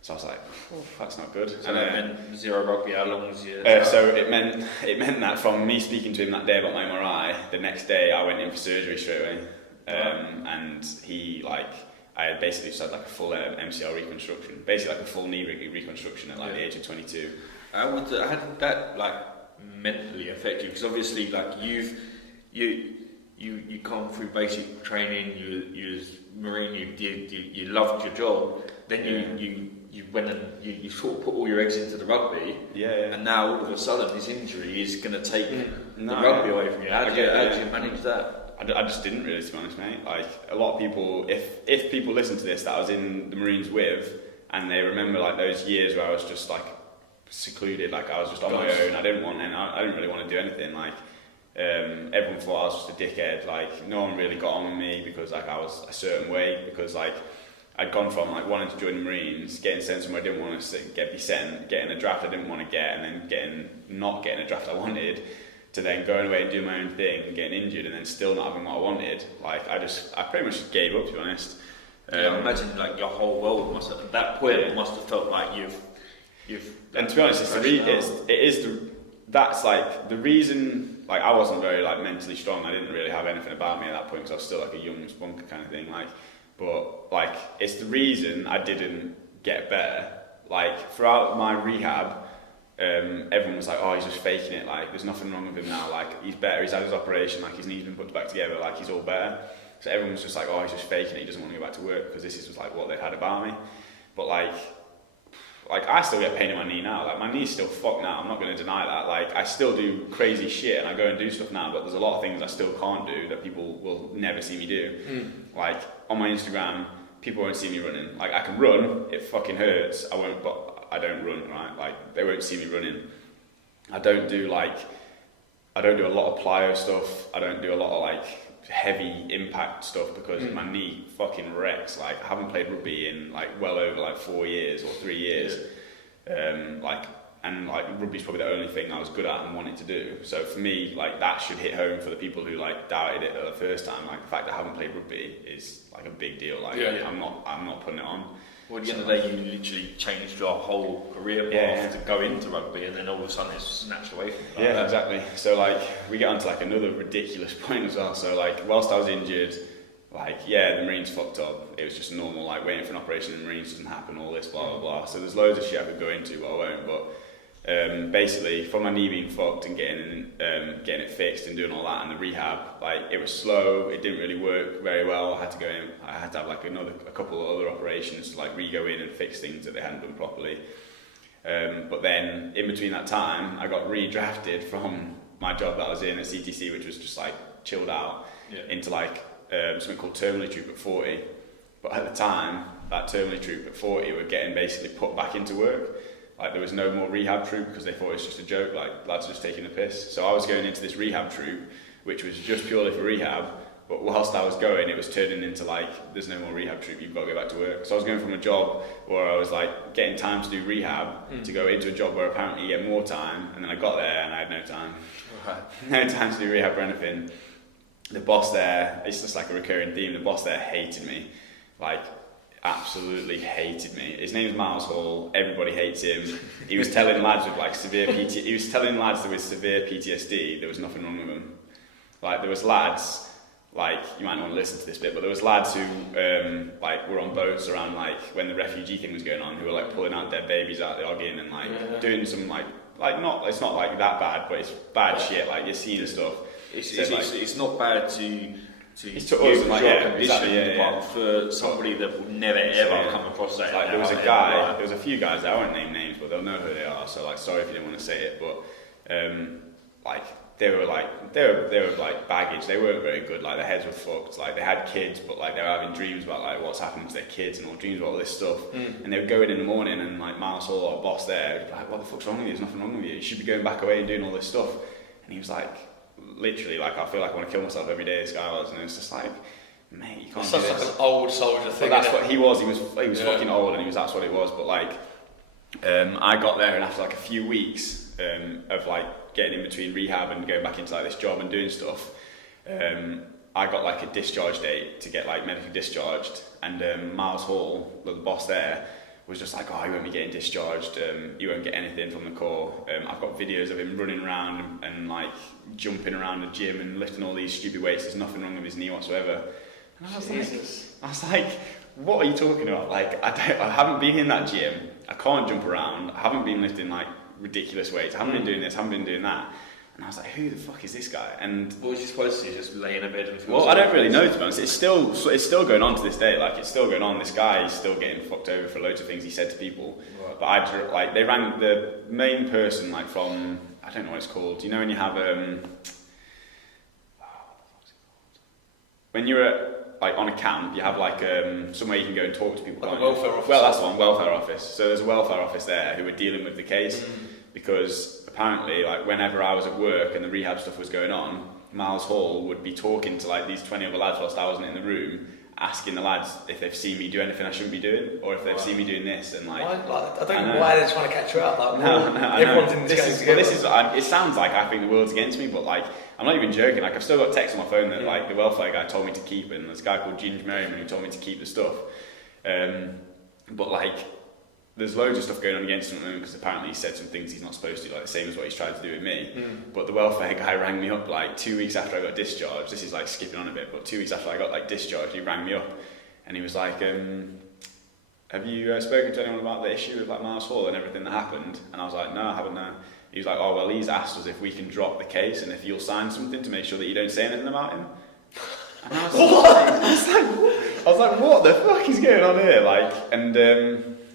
So I was like, oh, that's not good. So that meant zero rugby. How long was you? So it meant that from me speaking to him that day about my MRI, the next day I went in for surgery straight away. And he I had basically just had like a full MCL reconstruction, basically like a full knee reconstruction at like the age of 22. How did that like mentally affect you? Because obviously like you come through basic training, you was Marine, you loved your job, then you went and you sort of put all your eggs into the rugby, and now all of a sudden this injury is going to take the rugby away from you. How did you manage that? I just didn't really, to be honest, mate. Like a lot of people, if people listen to this that I was in the Marines with, and they remember like those years where I was just like secluded, like I was just on my own. I didn't really want to do anything. Like everyone thought I was just a dickhead. Like no one really got on with me because like I was a certain way, because like I'd gone from like wanting to join the Marines, getting sent somewhere I didn't want to be sent, getting a draft I didn't want to get, and then not getting a draft I wanted, to then going away and doing my own thing and getting injured and then still not having what I wanted. Like I pretty much gave up, to be honest. I imagine like your whole world must have, at that point must have felt like you've. And to be honest, that's like the reason. Like I wasn't very like mentally strong. I didn't really have anything about me at that point because I was still like a young spunker kind of thing. Like, but like it's the reason I didn't get better. Like throughout my rehab. Everyone was like, oh, he's just faking it, like there's nothing wrong with him now, like he's better, he's had his operation, like his knee's been put back together, like he's all better. So everyone was just like, oh, he's just faking it, he doesn't want to go back to work, because this is just like what they've had about me. But like I still get pain in my knee now, like my knee's still fucked now, I'm not going to deny that. Like I still do crazy shit and I go and do stuff now, but there's a lot of things I still can't do that people will never see me do. Like on my Instagram, people won't see me running. Like I can run, it fucking hurts, I don't run, right? Like they won't see me running. I don't do a lot of plyo stuff. I don't do a lot of like heavy impact stuff because my knee fucking wrecks. Like I haven't played rugby in like well over like 4 years or 3 years. And rugby's probably the only thing I was good at and wanted to do. So for me, like that should hit home for the people who like doubted it the first time. Like the fact that I haven't played rugby is like a big deal. Like I'm not putting it on. Well, at the end of the day, you literally changed your whole career path to go into rugby, and then all of a sudden it's snatched away from you. Yeah, exactly. So like we get onto like another ridiculous point as well. So like whilst I was injured, like the Marines fucked up. It was just normal, like waiting for an operation in the Marines doesn't happen, all this blah blah blah. So there's loads of shit I could go into, but I won't. But basically, from my knee being fucked and getting it fixed and doing all that and the rehab, like it was slow. It didn't really work very well. I had to go in. I had to have like a couple of other operations to like re-go in and fix things that they hadn't done properly. But then in between that time, I got redrafted from my job that I was in at CTC, which was just like chilled out, into like something called terminally troop at 40. But at the time, that terminally troop at 40 were getting basically put back into work. Like there was no more rehab troop because they thought it was just a joke, like lads are just taking the piss. So I was going into this rehab troop, which was just purely for rehab, But whilst I was going, it was turning into like, there's no more rehab troop, you've got to go back to work. So I was going from a job where I was like getting time to do rehab to go into a job where apparently you get more time, and then I got there and I had no time. No time to do rehab or anything. The boss there, it's just like a recurring theme, the boss there hated me. Like, absolutely hated me. His name's Miles Hall, everybody hates him. He was telling lads with like severe PTSD there was nothing wrong with them. Like, there was lads, like, you might not want to listen to this bit, but there was lads who like were on boats around like when the refugee thing was going on, who were like pulling out dead babies out of the Oggin and like doing some like not, it's not like that bad, but it's bad shit, like you're seeing stuff. It's not bad to it's to us, like, but for somebody that will never ever come across that. Like, there was a guy, there was a few guys, I won't name names, but they'll know who they are, so like, sorry if you didn't want to say it, but like, they were like baggage, they weren't very good, like their heads were fucked, like they had kids, but like they were having dreams about like what's happening to their kids and all dreams about all this stuff, and they would go in the morning and like Miles Hall, our boss there, would be like, what the fuck's wrong with you, there's nothing wrong with you, you should be going back away and doing all this stuff, and he was like, literally, like, I feel like I want to kill myself every day, this guy was, and it was just like, mate, you can't do this. It's like an old soldier thing. But that's what he was fucking old, and that's what it was, but like, I got there, and after like a few weeks of like getting in between rehab and going back into like this job and doing stuff, I got like a discharge date to get like medically discharged, and Miles Hall, the boss there, was just like, oh, you won't be getting discharged, you won't get anything from the Corps. I've got videos of him running around and like jumping around the gym and lifting all these stupid weights, there's nothing wrong with his knee whatsoever. And I was like, what are you talking about? Like, I haven't been in that gym, I can't jump around, I haven't been lifting like ridiculous weights, I haven't been doing this, I haven't been doing that. And I was like, who the fuck is this guy? And what was he supposed to do? Just lay in a bed and feel well, I don't really know, to be honest. It's still going on to this day. Like, it's still going on. This guy is still getting fucked over for loads of things he said to people. Right. But they rang the main person, like, from, I don't know what it's called. Do you know when you have when you're at, like, on a camp, you have like somewhere you can go and talk to people. Like a welfare office. Well, that's the one, welfare office. So there's a welfare office there who were dealing with the case because apparently, like, whenever I was at work and the rehab stuff was going on, Miles Hall would be talking to like these 20 other lads whilst I wasn't in the room, asking the lads if they've seen me do anything I shouldn't be doing, or if they've seen me doing this, and like, I don't know why they're trying to catch you out. Like, no, everyone's in this game together. It sounds like I think the world's against me, but like, I'm not even joking. Like, I've still got texts on my phone that like the welfare guy told me to keep, and there's a guy called Ginger Merriman who told me to keep the stuff. But like, there's loads of stuff going on against him at the moment because apparently he said some things he's not supposed to, like the same as what he's tried to do with me. But the welfare guy rang me up like 2 weeks after I got discharged. This is like skipping on a bit, but 2 weeks after I got like discharged, he rang me up and he was like, have you spoken to anyone about the issue with like Miles Hall and everything that happened? And I was like, no, I haven't, no. He was like, oh, well, he's asked us if we can drop the case and if you'll sign something to make sure that you don't say anything about him. And I was like, what the fuck is going on here? Like, and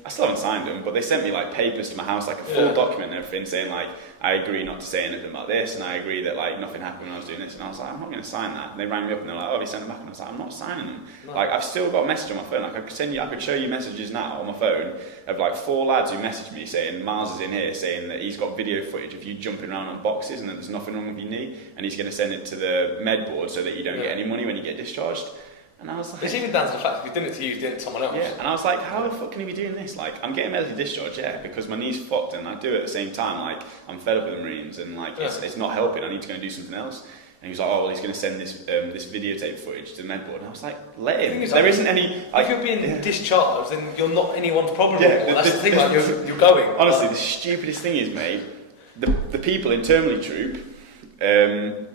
I still haven't signed them, but they sent me like papers to my house, like a full document and everything, saying like, I agree not to say anything about this, and I agree that like nothing happened when I was doing this. And I was like, I'm not going to sign that. And they rang me up and they're like, oh, have you sent them back? And I was like, I'm not signing them. No. Like, I've still got a message on my phone. Like, I could show you messages now on my phone of like 4 lads who messaged me saying Miles is in here, saying that he's got video footage of you jumping around on boxes and that there's nothing wrong with your knee, and he's going to send it to the med board so that you don't get any money when you get discharged. And I was like, it's even down to the fact if you did it to you, you did it to someone else. Yeah, and I was like, how the fuck can he be doing this? Like, I'm getting medically discharged, because my knee's fucked, and I do it at the same time. Like, I'm fed up with the Marines, and like, it's not helping. I need to go and do something else. And he was like, oh, well, he's going to send this this videotape footage to the med board. And I was like, let him. There isn't any. Like, if you're being discharged, then you're not anyone's problem anymore. That's the thing. Like, you're going. Honestly, the stupidest thing is, mate, the people in Termly Troop,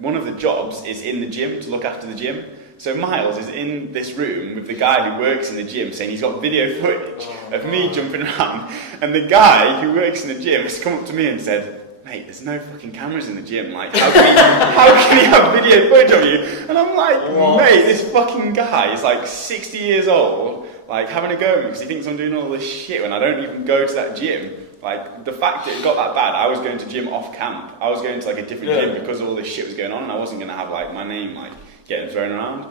one of the jobs is in the gym to look after the gym. So Miles is in this room with the guy who works in the gym saying he's got video footage of me jumping around, and the guy who works in the gym has come up to me and said, mate, there's no fucking cameras in the gym, like, how can he have video footage of you? And I'm like, mate, this fucking guy is like 60 years old, like, having a go at me because he thinks I'm doing all this shit when I don't even go to that gym. Like, the fact that it got that bad, I was going to gym off camp. I was going to like a different gym because all this shit was going on, and I wasn't going to have like my name like getting thrown around.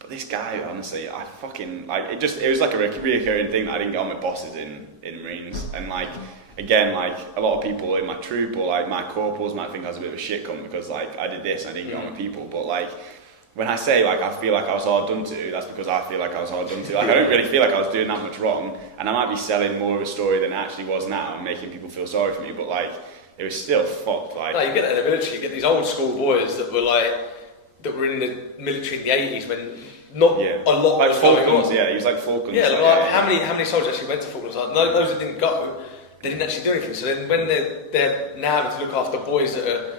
But this guy, honestly, I fucking, like, it was like a reoccurring thing that I didn't get on with bosses in Marines. And like, again, like, a lot of people in my troop or like my corporals might think I was a bit of a shit cunt because like I did this and I didn't get on with people. But like, when I say like I feel like I was hard done to, that's because I feel like I was hard done to. Like I don't really feel like I was doing that much wrong, and I might be selling more of a story than it actually was now, and making people feel sorry for me. But like, it was still fucked. Like, no, you get that in the military. You get these old school boys that were in the military in the 80s when not a lot like was going Falklands. on. Yeah, he was like Falklands. Yeah, like how many soldiers actually went to Falklands? Like, those that didn't go, they didn't actually do anything. So then when they're now having to look after boys that are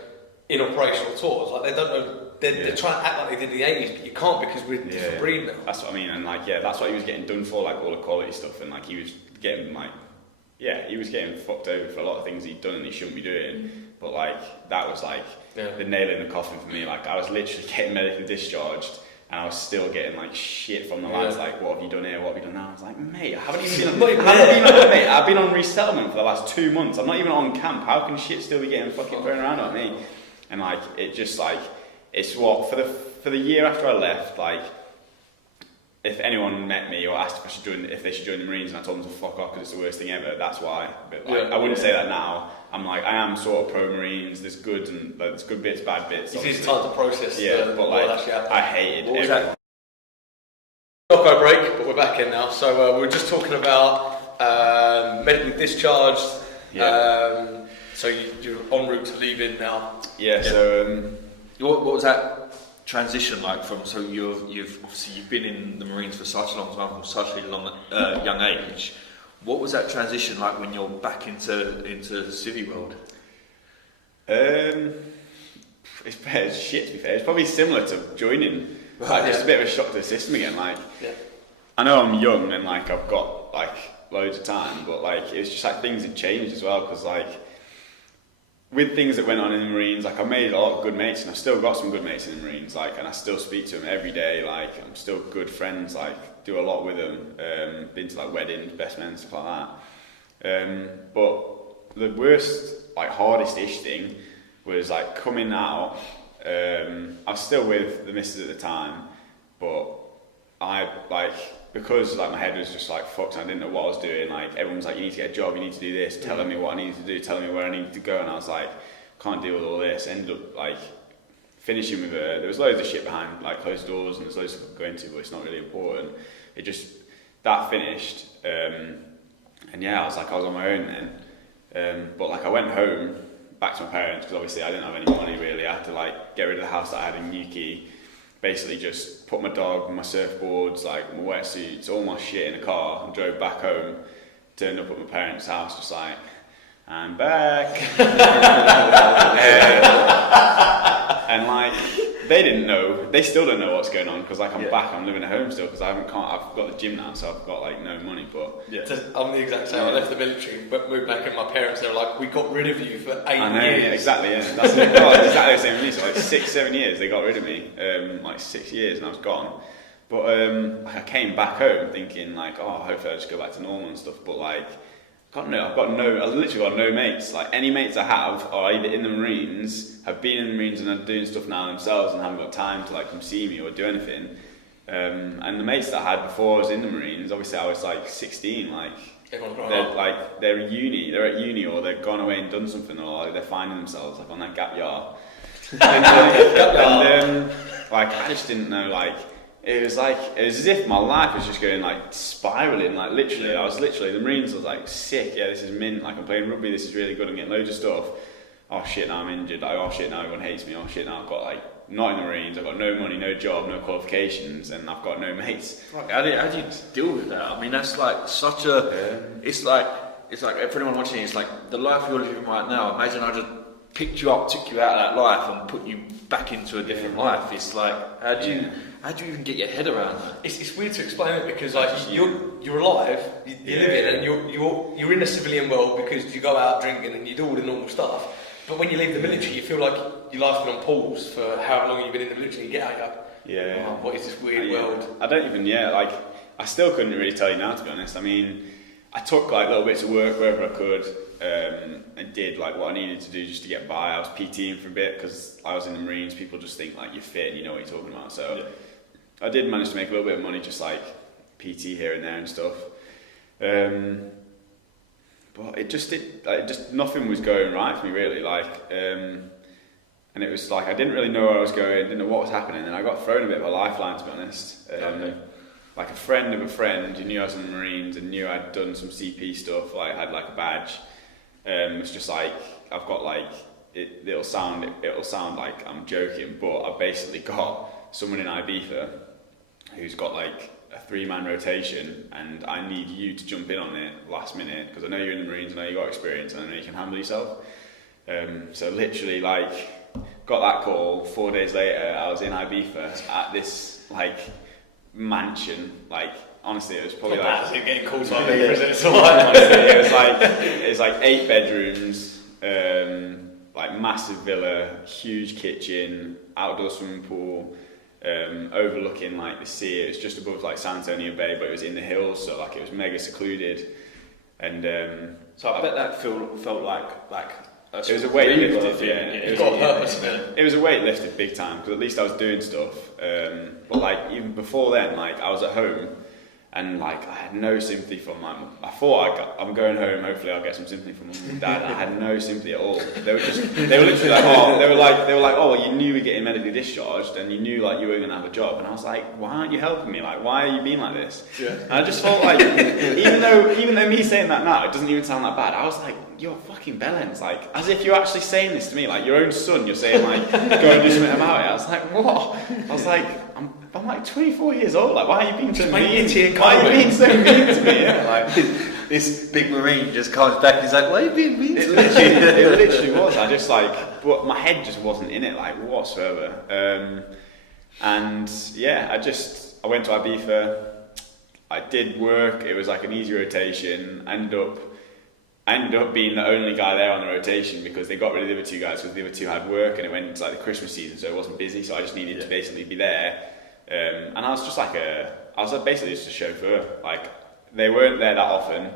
in operational tours, like they don't know. They're trying to act like they did in the 80s, but you can't because we're different breed now. That's what I mean, and like, that's what he was getting done for, like all the quality stuff, and like he was getting he was getting fucked over for a lot of things he'd done and he shouldn't be doing. But like, that was like the nail in the coffin for me. Like, I was literally getting medically discharged, and I was still getting like shit from the lads, like, what have you done here, what have you done now? I was like, mate, I haven't even mate, I've been on resettlement for the last 2 months, I'm not even on camp, how can shit still be getting fucking thrown around at me? And like, it just like, it's what, for the year after I left, like, if anyone met me or asked if they should join the Marines, and I told them to fuck off because it's the worst thing ever, that's why. But like, I wouldn't say that now. I'm like, I am sort of pro Marines. There's good and there's good bits, bad bits. It is time to process. But like, I hated everyone. Knockout break, but we're back in now. So we were just talking about medically discharged. So you're en route to leaving now. So what was that transition like from? So you've obviously been in the Marines for such a long time, from such a young age. What was that transition like when you're back into the civvy world? It's shit, to be fair. It's probably similar to joining. Just a bit of a shock to the system again. Like, I know I'm young and like I've got like loads of time, but like it's just like things had changed as well, because like with things that went on in the Marines, like I made a lot of good mates, and I've still got some good mates in the Marines, like, and I still speak to them every day, like I'm still good friends, like do a lot with them, been to like weddings, best men, stuff like that. But the worst, like hardest ish thing was like coming out. I was still with the missus at the time, but I like, because like my head was just like fucked and I didn't know what I was doing. Like everyone was like, you need to get a job, you need to do this, telling me what I needed to do, telling me where I needed to go, and I was like, can't deal with all this. Ended up like finishing with there was loads of shit behind like closed doors, and there's loads of stuff I could go into, but it's not really important. It just, that finished, and I was on my own then. But like I went home back to my parents, because obviously I didn't have any money really. I had to like get rid of the house that I had in Newquay, basically just put my dog, my surfboards, like my wetsuits, all my shit in a car, and drove back home. Turned up at my parents' house, just like, I'm back. And like, they didn't know, they still don't know what's going on, because like I'm back, I'm living at home still, because I've got the gym now, so I've got like no money. But I'm the exact same. I left the military, but moved back, and my parents, they were like, we got rid of you for 8 years. I know, exactly. That's exactly the same with me. So like 6-7 years they got rid of me, like 6 years, and I was gone. But I came back home thinking like, oh, hopefully I'll just go back to normal and stuff. But like, I've literally got no mates. Like any mates I have are either in the Marines, have been in the Marines and are doing stuff now themselves and haven't got time to like come see me or do anything. And the mates that I had before I was in the Marines, obviously I was like 16, like they're at uni or they've gone away and done something, or like, they're finding themselves like on that gap year. Like I just didn't know, like it was as if my life was just going like spiraling, like literally. The Marines was like sick, this is mint, like I'm playing rugby, this is really good, I'm getting loads of stuff. Oh shit, now I'm injured, like oh shit, now everyone hates me, oh shit, now I've got like, not in the Marines, I've got no money, no job, no qualifications, and I've got no mates. How do you deal with that? I mean, that's like such a, it's like for anyone watching, it's like the life you're living right now. Imagine I just picked you up, took you out of that life and put you back into a different life. It's like, how do you even get your head around that? It's weird to explain it, because like you're alive, you're living, and you're in the civilian world because you go out drinking and you do all the normal stuff. But when you leave the military, you feel like your life's been on pause for how long you've been in the military. You get out, what is this weird world? I don't even, like, I still couldn't really tell you now, to be honest. I mean, I took like little bits of work wherever I could, and did like what I needed to do just to get by. I was PTing for a bit because I was in the Marines. People just think like you're fit and you know what you're talking about. So I did manage to make a little bit of money, just like PT here and there and stuff. But it just nothing was going right for me really. Like, and and it was like I didn't really know where I was going, didn't know what was happening, and I got thrown a bit of a lifeline, to be honest. Like a friend of a friend who knew I was in the Marines and knew I'd done some CP stuff, like had like a badge. It's just like I've got like it'll sound like I'm joking, but I've basically got someone in Ibiza who's got like a 3-man rotation, and I need you to jump in on it last minute because I know you're in the Marines, I know you got experience, and I know you can handle yourself. So literally, like, got that call. 4 days later, I was in Ibiza at this like mansion. Like, honestly, it was probably like getting called by it was like 8 bedrooms, like massive villa, huge kitchen, outdoor swimming pool. Overlooking like the sea. It was just above like San Antonio Bay, but it was in the hills, so like it was mega secluded. And so I bet that felt like it was a weight lifted. It was a weight lifted big time because at least I was doing stuff. But like even before then, like I was at home and like I had no sympathy from my mum. I thought I'm going home. Hopefully, I'll get some sympathy from mum and dad. I had no sympathy at all. They were literally like, oh, well, you knew we were getting medically discharged, and you knew like you weren't gonna have a job. And I was like, why aren't you helping me? Like, why are you being like this? Yeah. And I just felt like, even though me saying that now, it doesn't even sound that bad. I was like, you're fucking bellends, like as if you're actually saying this to me, like your own son. You're saying like, go and do something about it. I was like, what? I was like, I'm like 24 years old. Like, why are you being so mean? Why are you being so mean to me? Yeah, like this big Marine just comes back and he's like, why are you being mean to me? It literally was. I just like, but my head just wasn't in it like whatsoever. And yeah, I went to Ibiza. I did work. It was like an easy rotation. I ended up being the only guy there on the rotation because they got rid of the other 2 guys because the other 2 had work and it went into like the Christmas season, so it wasn't busy. So I just needed to basically be there. And I was just like basically just a chauffeur. Like they weren't there that often.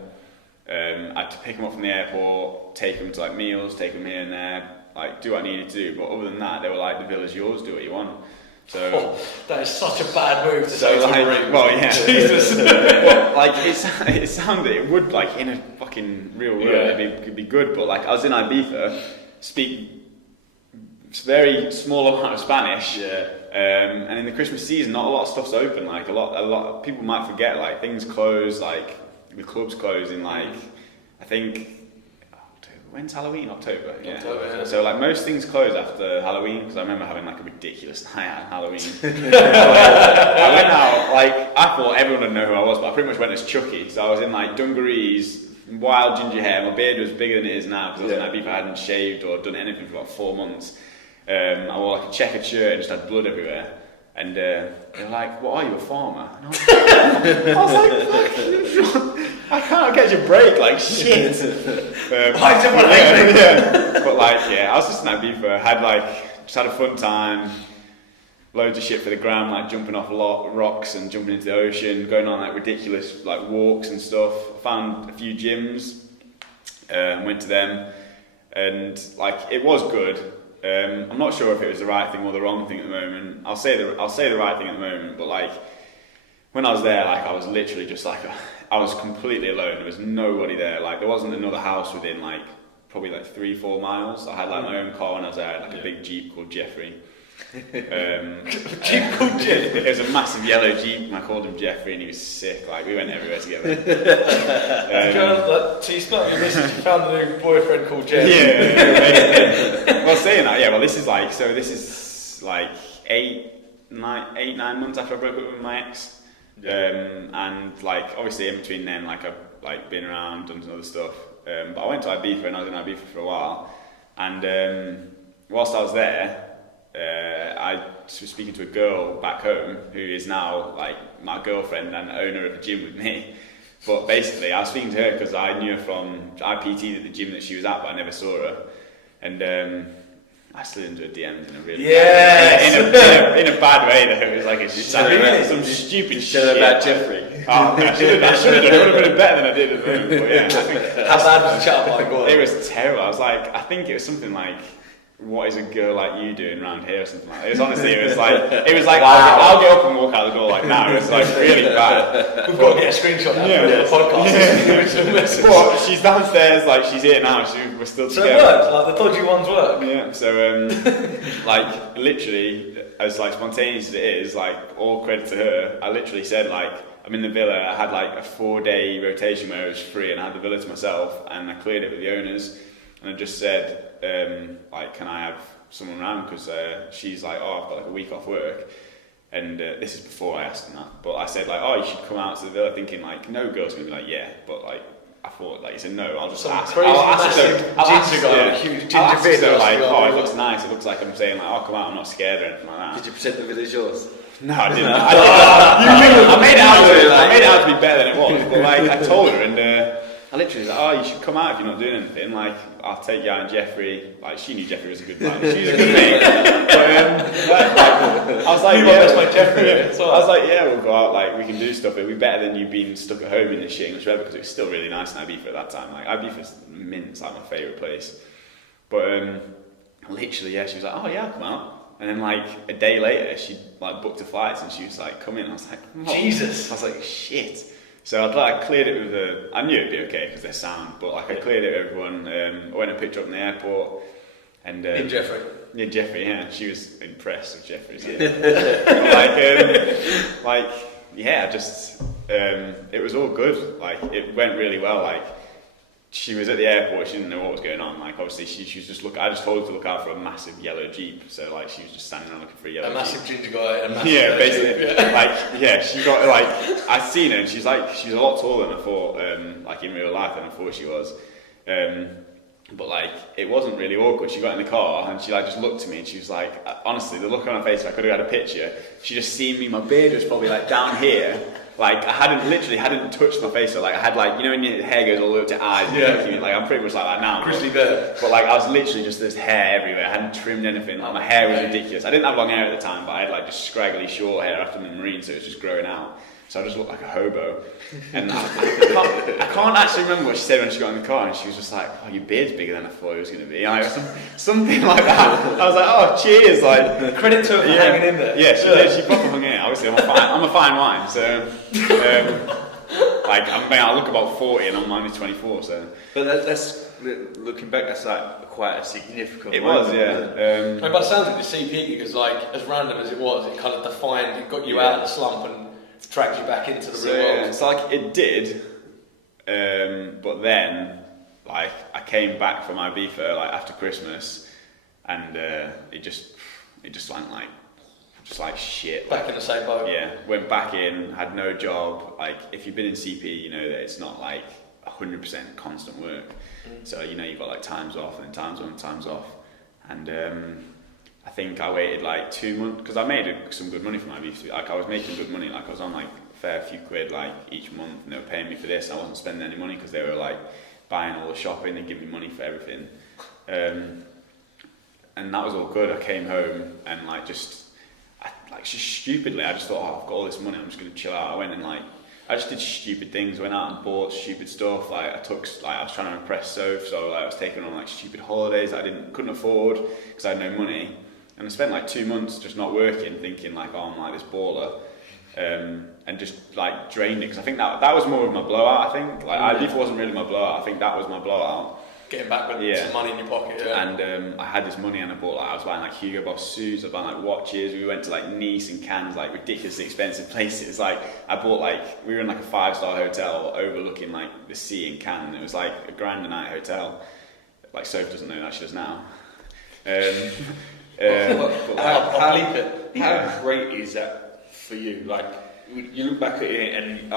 I had to pick them up from the airport, take them to like meals, take them here and there, like do what I needed to do. But other than that, they were like, the villa's yours, do what you want. So that is such a bad move to say to like, Marines. well, yeah, Jesus. But, like it sounded, it would like in a fucking real world, it'd be good. But like I was in Ibiza, speak very small amount of Spanish. Yeah. And in the Christmas season, not a lot of stuff's open. Like a lot of people might forget. Like things close. Like the clubs close in like I think. When's Halloween? October. Yeah. October, yeah. So like most things close after Halloween because I remember having like a ridiculous night out on Halloween. I went out like I thought everyone would know who I was, but I pretty much went as Chucky. So I was in like dungarees, wild ginger hair. My beard was bigger than it is now because I was in Ibiza. I hadn't shaved or done anything for about 4 months. I wore like a checkered shirt and just had blood everywhere. And they were like, "What are you, a farmer?" And I was like, "Fuck, I can't catch a break, like shit." Why did I But like, I was just in Ibiza. Just had a fun time. Loads of shit for the gram, like jumping off rocks and jumping into the ocean, going on like ridiculous like walks and stuff. Found a few gyms, went to them, and like it was good. I'm not sure if it was the right thing or the wrong thing at the moment. I'll say the right thing at the moment, but like when I was there, like I was literally just like I was completely alone. There was nobody there. Like there wasn't another house within like probably like 3-4 miles. I had like my own car when I was there. I had like a big Jeep called Jeffrey. Jeep called Jeff. It was a massive yellow Jeep, and I called him Jeffrey, and he was sick. Like we went everywhere together. So you split up your missus, you found a new boyfriend called Jeff. Yeah. Well, saying that, this is like 8-9 months after I broke up with my ex. And like obviously in between then, like I've like been around, done some other stuff. But I went to Ibiza, and I was in Ibiza for a while. And whilst I was there, I was speaking to a girl back home who is now like my girlfriend and owner of the gym with me. But basically, I was speaking to her because I knew her from IPT at the gym that she was at, but I never saw her. And I slid into her DMs in a really in a bad way. Though it was like some stupid shit about Jeffrey. I should have done. It would have been better than I did at the moment. But yeah, how bad was the chat like? It was terrible. I was like, I think it was something like. what is a girl like you doing around here or something like that. It was like wow. I'll get up and walk out the door like now. It was like really bad. We've got to get a screenshot now for the podcast. Well, she's downstairs, like she's here now, we're still together. So it works, like the dodgy ones work. Yeah, so like literally, as like spontaneous as it is, like all credit to her, I literally said like, I'm in the villa, I had like a 4-day rotation where it was free and I had the villa to myself and I cleared it with the owners and I just said, like, can I have someone around because she's like, oh, I've got like a week off work, and this is before I asked him that, but I said like, oh, you should come out to the villa, thinking like no girl's gonna be like, yeah, but like I thought like, he said no, I'll just ask. I'll ask her like, oh, it looks nice, it looks like I'm saying like, oh, come out, I'm not scared or anything like that. Did you pretend the villa's yours? No, I didn't. I made it out to be better than it was, but like I told her and. I literally was like, oh, you should come out if you're not doing anything. Like, I'll take you out and Jeffrey. Like, she knew Jeffrey was a good man. She was a good mate. But, I was like, yeah, my Jeffrey. So I was like, yeah, we'll go out. Like, we can do stuff. It'll be better than you being stuck at home in this shit English weather because it was still really nice in Ibiza at that time. Like, Ibiza's mint, like my favourite place. But literally, yeah, she was like, oh yeah, I'll come out. And then like a day later, she like booked her flights and she was like, come in. I was like, what? Jesus. I was like, shit. So I cleared it with I knew it'd be okay because they're sound, but like I cleared it with everyone. I went and picked her up in the airport, and in Jeffrey. Yeah, Jeffrey. Yeah, she was impressed with Jeffrey's. Yeah. It was all good. Like it went really well. Like she was at the airport, she didn't know what was going on. Like obviously she was just I just told her to look out for a massive yellow Jeep. So like she was just standing around looking for a yellow Jeep. Massive ginger guy and a massive basically. Jeep, yeah. Like yeah, she got like I'd seen her and she's a lot taller than I thought, like in real life than I thought she was. But like it wasn't really awkward. She got in the car and she like just looked at me and she was like, honestly, the look on her face, if I could have had a picture, she just seen me, my beard was probably like down here. Like I hadn't touched my face, so like I had like, you know when your hair goes all the way up to your eyes, yeah. Like I'm pretty much like that now. Crispy beard. But like I was literally just this hair everywhere. I hadn't trimmed anything. Like my hair was ridiculous. I didn't have long hair at the time, but I had like just scraggly short hair after the Marine, so it was just growing out. So I just looked like a hobo. And I can't actually remember what she said when she got in the car, and she was just like, oh, your beard's bigger than I thought it was going to be. Like, something like that. I was like, oh, cheers. Like, credit to her for hanging in there. Yeah, she did. She proper hung in. Obviously, I'm a fine wine, so... I look about 40 and I'm only 24, so... But that's looking back, that's like quite a significant It was, yeah. And by the sounds of it, the CP, because like, as random as it was, it kind of defined, it got you out of the slump and dragged you back into the real world. Yeah, it's like, it did, but then, like, I came back from Ibiza, like, after Christmas, and it just went like, just like shit. Back in the same boat. Yeah, went back in, had no job. Like, if you've been in CP, you know that it's not like 100% constant work. So, you know, you've got like times off and then times on, times off. And I think I waited like 2 months, because I made some good money from Ibiza. Like, I was making good money. Like, I was on like a fair few quid like each month, and they were paying me for this. I wasn't spending any money because they were like buying all the shopping and giving me money for everything. And that was all good. I came home and like just stupidly, I just thought, oh, I've got all this money, I'm just going to chill out. I went and like, I just did stupid things, went out and bought stupid stuff. Like I was trying to impress Soph, so like I was taking on like stupid holidays that I couldn't afford because I had no money. And I spent like 2 months just not working, thinking like, oh, I'm like this baller. And just like drained it, because I think that was more of my blowout. I think like Ibiza wasn't really my blowout. I think that was my blowout. Getting back with some money in your pocket. Yeah. And I had this money and I was buying like Hugo Boss suits, I was buying like watches. We went to like Nice and Cannes, like ridiculously expensive places. Like I bought like, we were in like a 5-star hotel overlooking like the sea in Cannes. It was like a grand a night hotel. Like Soph doesn't know that, she does now. How great is that for you? Like you look back at it and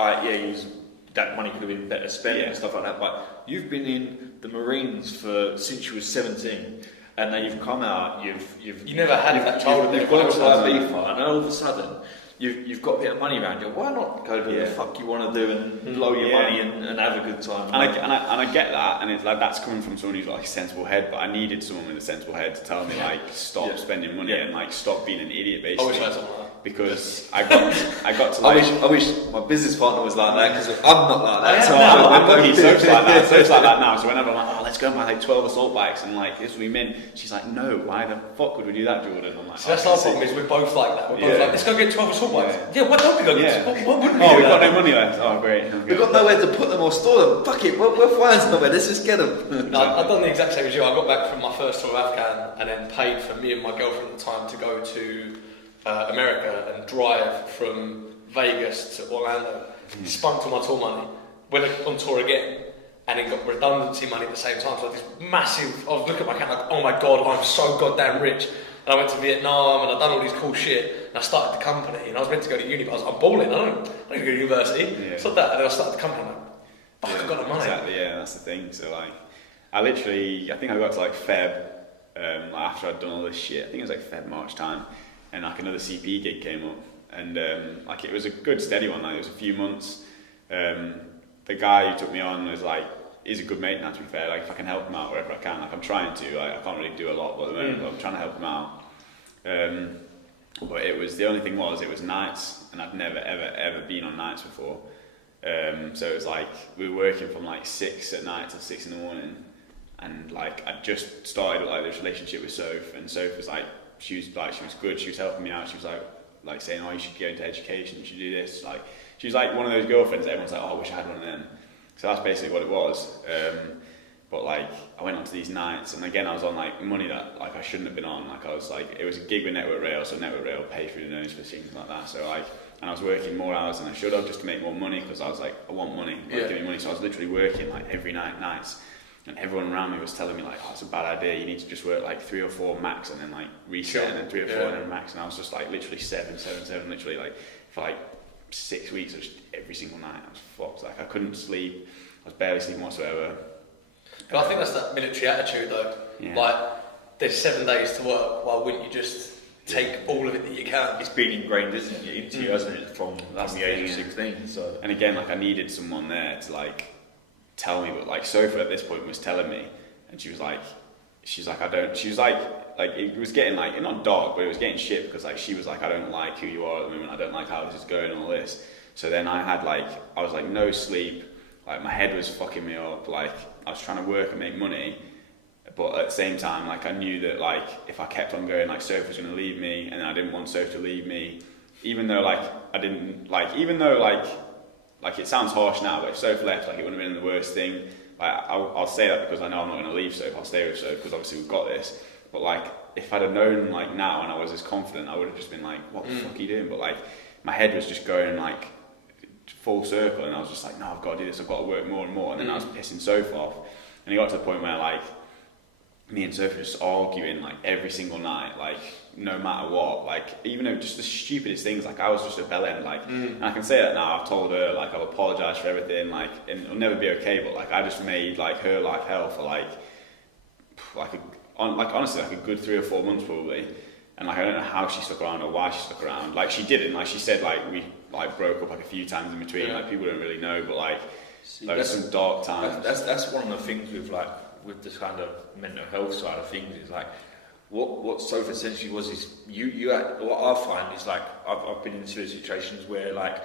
that money could have been better spent and stuff like that, but you've been in the Marines since you were 17, and then you've come out, you've never had that childhood. You've gone to Ibiza, and all of a sudden you've got a bit of money around you. Why not go to the fuck you want to do and blow your money and have a good time? And I get that, and it's like that's coming from someone who's got like a sensible head, but I needed someone with a sensible head to tell me like stop spending money and like stop being an idiot, basically. Always heard something like that. because I got to like. I wish my business partner was like that, because I'm not like that. So I'm lucky. Soph's like that. Soph's like that now. So whenever I'm like, let's go and buy like 12 assault bikes and like this will be mint, she's like, no, why the fuck would we do that, Jordan? I'm like, so that's our problem, is we're both like that. We're both like, let's go get 12 assault bikes. Yeah, why don't we go get 12? What wouldn't we do? We've got no money left. Oh, great. Okay. We've got nowhere to put them or store them. Fuck it, we're flying somewhere. Let's just get them. No, I've done the exact same as you. I got back from my first tour of Afghan and then paid for me and my girlfriend at the time to go to America and drive from Vegas to Orlando. Spunked all my tour money, went on tour again, and then got redundancy money at the same time. So this massive, I was looking at my account like, oh my god, I'm so goddamn rich. And I went to Vietnam and I've done all this cool shit, and I started the company, and I was meant to go to uni, but I'm balling, I don't need to go to university. It's not that, and then I started the company, I'm like, fuck, I've got the money. Exactly, yeah, that's the thing. So like, I think I got to like Feb, after I'd done all this shit, I think it was like Feb, March time, and like another CP gig came up, and like it was a good steady one, like it was a few months. The guy who took me on was like, he's a good mate now, to be fair, like if I can help him out wherever I can, like I'm trying to, like I can't really do a lot at the moment, but I'm trying to help him out. But it was, the only thing was, it was nights, and I'd never ever been on nights before. So it was like, we were working from like 6 at night till 6 in the morning, and like I just started like this relationship with Soph, and Soph was like, she was good, she was helping me out, she was like saying, oh, you should go into education, you should do this, like she was like one of those girlfriends that everyone's like, oh, I wish I had one of them. So that's basically what it was. But like I went on to these nights, and again I was on like money that like I shouldn't have been on. Like I was like, it was a gig with Network Rail, so Network Rail paid through the nose for things like that. So like, and I was working more hours than I should have just to make more money, because I was like, I want money, like give me money. So I was literally working like every nights, and everyone around me was telling me like, oh, it's a bad idea, you need to just work like 3 or 4 max and then like reset, and then 3 or 4 and then max. And I was just like literally 7, literally like for like 6 weeks, just every single night I was fucked. Like I couldn't sleep, I was barely sleeping whatsoever. But I think that's that military attitude though. Yeah. Like there's 7 days to work, why wouldn't you just take all of it that you can? It's been ingrained, isn't it, into you, hasn't it, from the age of 16. So. And again, like I needed someone there to like tell me, but like Sophie at this point was telling me, and she was like it was getting like, not dark, but it was getting shit, because like she was like, I don't like who you are at the moment, I don't like how this is going and all this. So then I was like no sleep, like my head was fucking me up, like I was trying to work and make money, but at the same time like I knew that like if I kept on going, like Soph was going to leave me, and I didn't want Soph to leave me, even though it sounds harsh now, but if Soph left, like it wouldn't have been the worst thing. Like I'll say that because I know I'm not going to leave Soph, I'll stay with Soph because obviously we've got this. But like if I'd have known like now and I was as confident, I would have just been like, what the fuck are you doing? But like my head was just going like full circle, and I was just like, no, I've got to do this, I've got to work more and more. And then I was pissing Soph off, and it got to the point where like me and Soph were just arguing like every single night, like no matter what, like even though just the stupidest things, like I was just a bellend, like and I can say that now, I've told her like I've apologised for everything, like and it'll never be okay, but like I just made like her life hell for honestly like a good 3 or 4 months probably. And like I don't know how she stuck around or why she stuck around. Like she didn't, like she said like we like broke up like a few times in between, like people don't really know, but like there were some dark times. That's one of the things with this kind of mental health side of things, is like what Soph essentially was is you what I find is like I've been in situations where like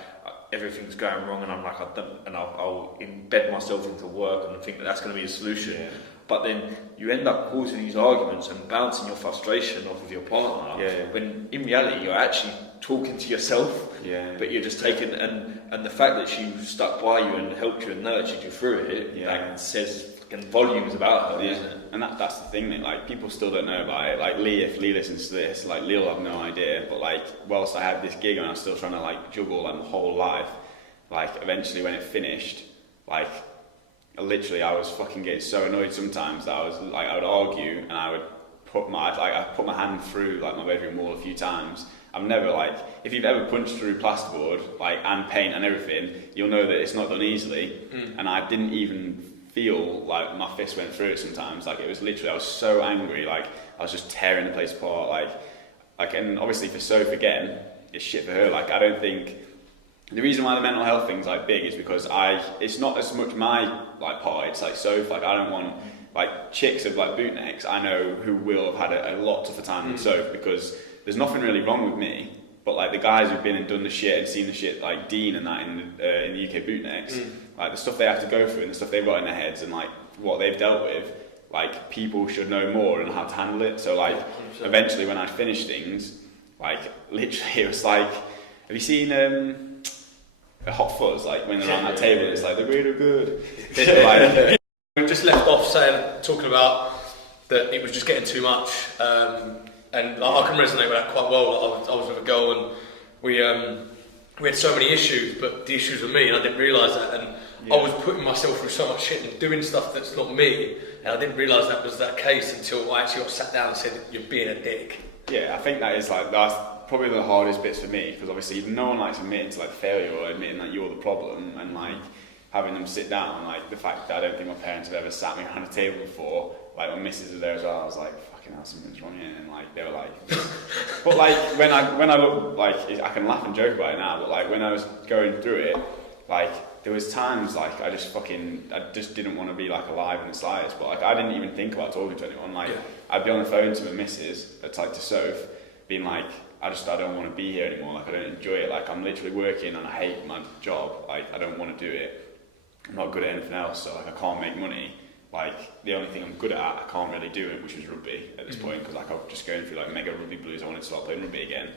everything's going wrong, and I'm like I'll embed myself into work and think that's going to be a solution. Yeah. But then you end up causing these arguments and bouncing your frustration off of your partner. Yeah. When in reality you're actually talking to yourself. Yeah. But you're just taking and the fact that she stuck by you and helped you and nurtured you through it, like says volumes about her, isn't it? And that's the thing that like people still don't know about it. Like Lee, if Lee listens to this, like Lee will have no idea. But like whilst I had this gig and I was still trying to like juggle like my whole life, like eventually when it finished, like literally I was fucking getting so annoyed sometimes that I would argue, and I would put my hand through like my bedroom wall a few times. I'm never like, if you've ever punched through plasterboard like and paint and everything, you'll know that it's not done easily. And I didn't even feel like my fist went through it sometimes. Like it was literally, I was so angry, like I was just tearing the place apart, like and obviously for Soph again, it's shit for her. Like I don't think the reason why the mental health thing's like big is because it's not as much my like part, it's like Soph. Like I don't want like chicks of like bootnecks I know who will have had a lot tougher time than Soph, because there's nothing really wrong with me, But like the guys who've been and done the shit and seen the shit like Dean and that in the UK bootnecks, like the stuff they have to go through and the stuff they've got in their heads and like what they've dealt with, like people should know more and how to handle it. So like 100%. Eventually when I finished things, like literally it was like, have you seen a Hot Fuzz, like when they're on that table, it's like the greater good. Like, we just left off talking about that it was just getting too much, and I can resonate with that quite well. I was with a girl and we had so many issues, but the issues were me, and I didn't realise that, and I was putting myself through so much shit and doing stuff that's not me, and I didn't realise that was that case until I actually got sat down and said, "You're being a dick." Yeah, I think that is like that's probably the hardest bits for me, because obviously no one likes admitting to like failure or admitting that you're the problem, and like having them sit down, like the fact that I don't think my parents have ever sat me around a table before, like my missus was there as well, I was like, fucking hell, something's wrong here, and like they were like but like when I look, like I can laugh and joke about it now, but like when I was going through it, like there was times like I just didn't want to be like alive in the slightest, but like I didn't even think about talking to anyone, like I'd be on the phone to my missus, like to Soph, being like, I don't want to be here anymore, like I don't enjoy it, like I'm literally working and I hate my job, like I don't want to do it, I'm not good at anything else, so like I can't make money, like the only thing I'm good at, I can't really do it, which was rugby at this point, because like I was just going through like mega rugby blues, I wanted to start playing rugby again.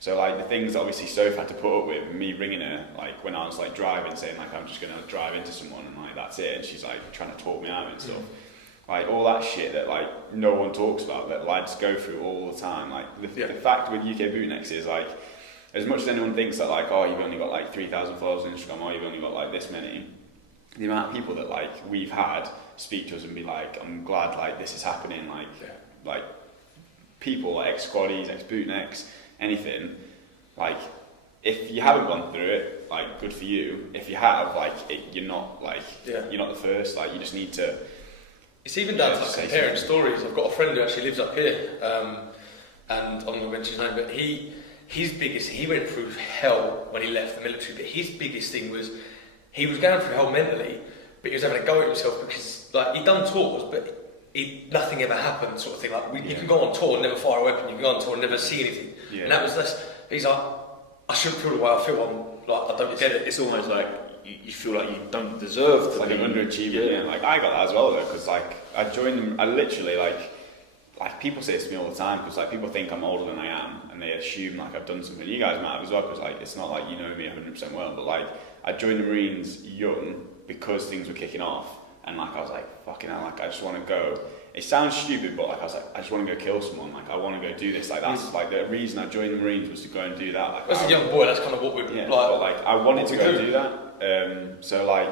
So like the things that obviously Soph had to put up with, me ringing her like when I was like driving, saying like I'm just going to drive into someone and like that's it, and she's like trying to talk me out and stuff. Like all that shit that like no one talks about, that lads go through all the time. Like the fact with UK bootnecks is like, as much as anyone thinks that like, oh, you've only got like 3,000 followers on Instagram, or you've only got like this many, the amount of people that like we've had speak to us and be like, I'm glad like this is happening, like people like ex-squaddies, ex-bootnecks, anything, like if you haven't gone through it, like good for you. If you have, like you're not you're not the first, like you just need to. It's even down to like comparing stories. I've got a friend who actually lives up here, and I'm not going to mention his name, but he went through hell when he left the military, but his biggest thing was he was going through hell mentally, but he was having a go at himself because like he'd done tours, but nothing ever happened, sort of thing. Like you can go on tour and never fire a weapon, you can go on tour and never see anything, and that was less. He's like, I shouldn't feel the way I feel. I'm like, I don't get it. It's almost like you feel like you don't deserve to. Like an underachiever. Yeah. Like I got that as well though, because like I joined them. I literally like people say this to me all the time, because like people think I'm older than I am, and they assume like I've done something. You guys might have as well, because like it's not like you know me 100% well, but like I joined the Marines young because things were kicking off, and like I was like, fucking hell, like I just want to go. It sounds stupid, but like I was like, I just want to go kill someone, like I want to go do this, like that's like the reason I joined the Marines was to go and do that. Like, as a young boy, that's kind of what we like. But like I wanted to go do that. So like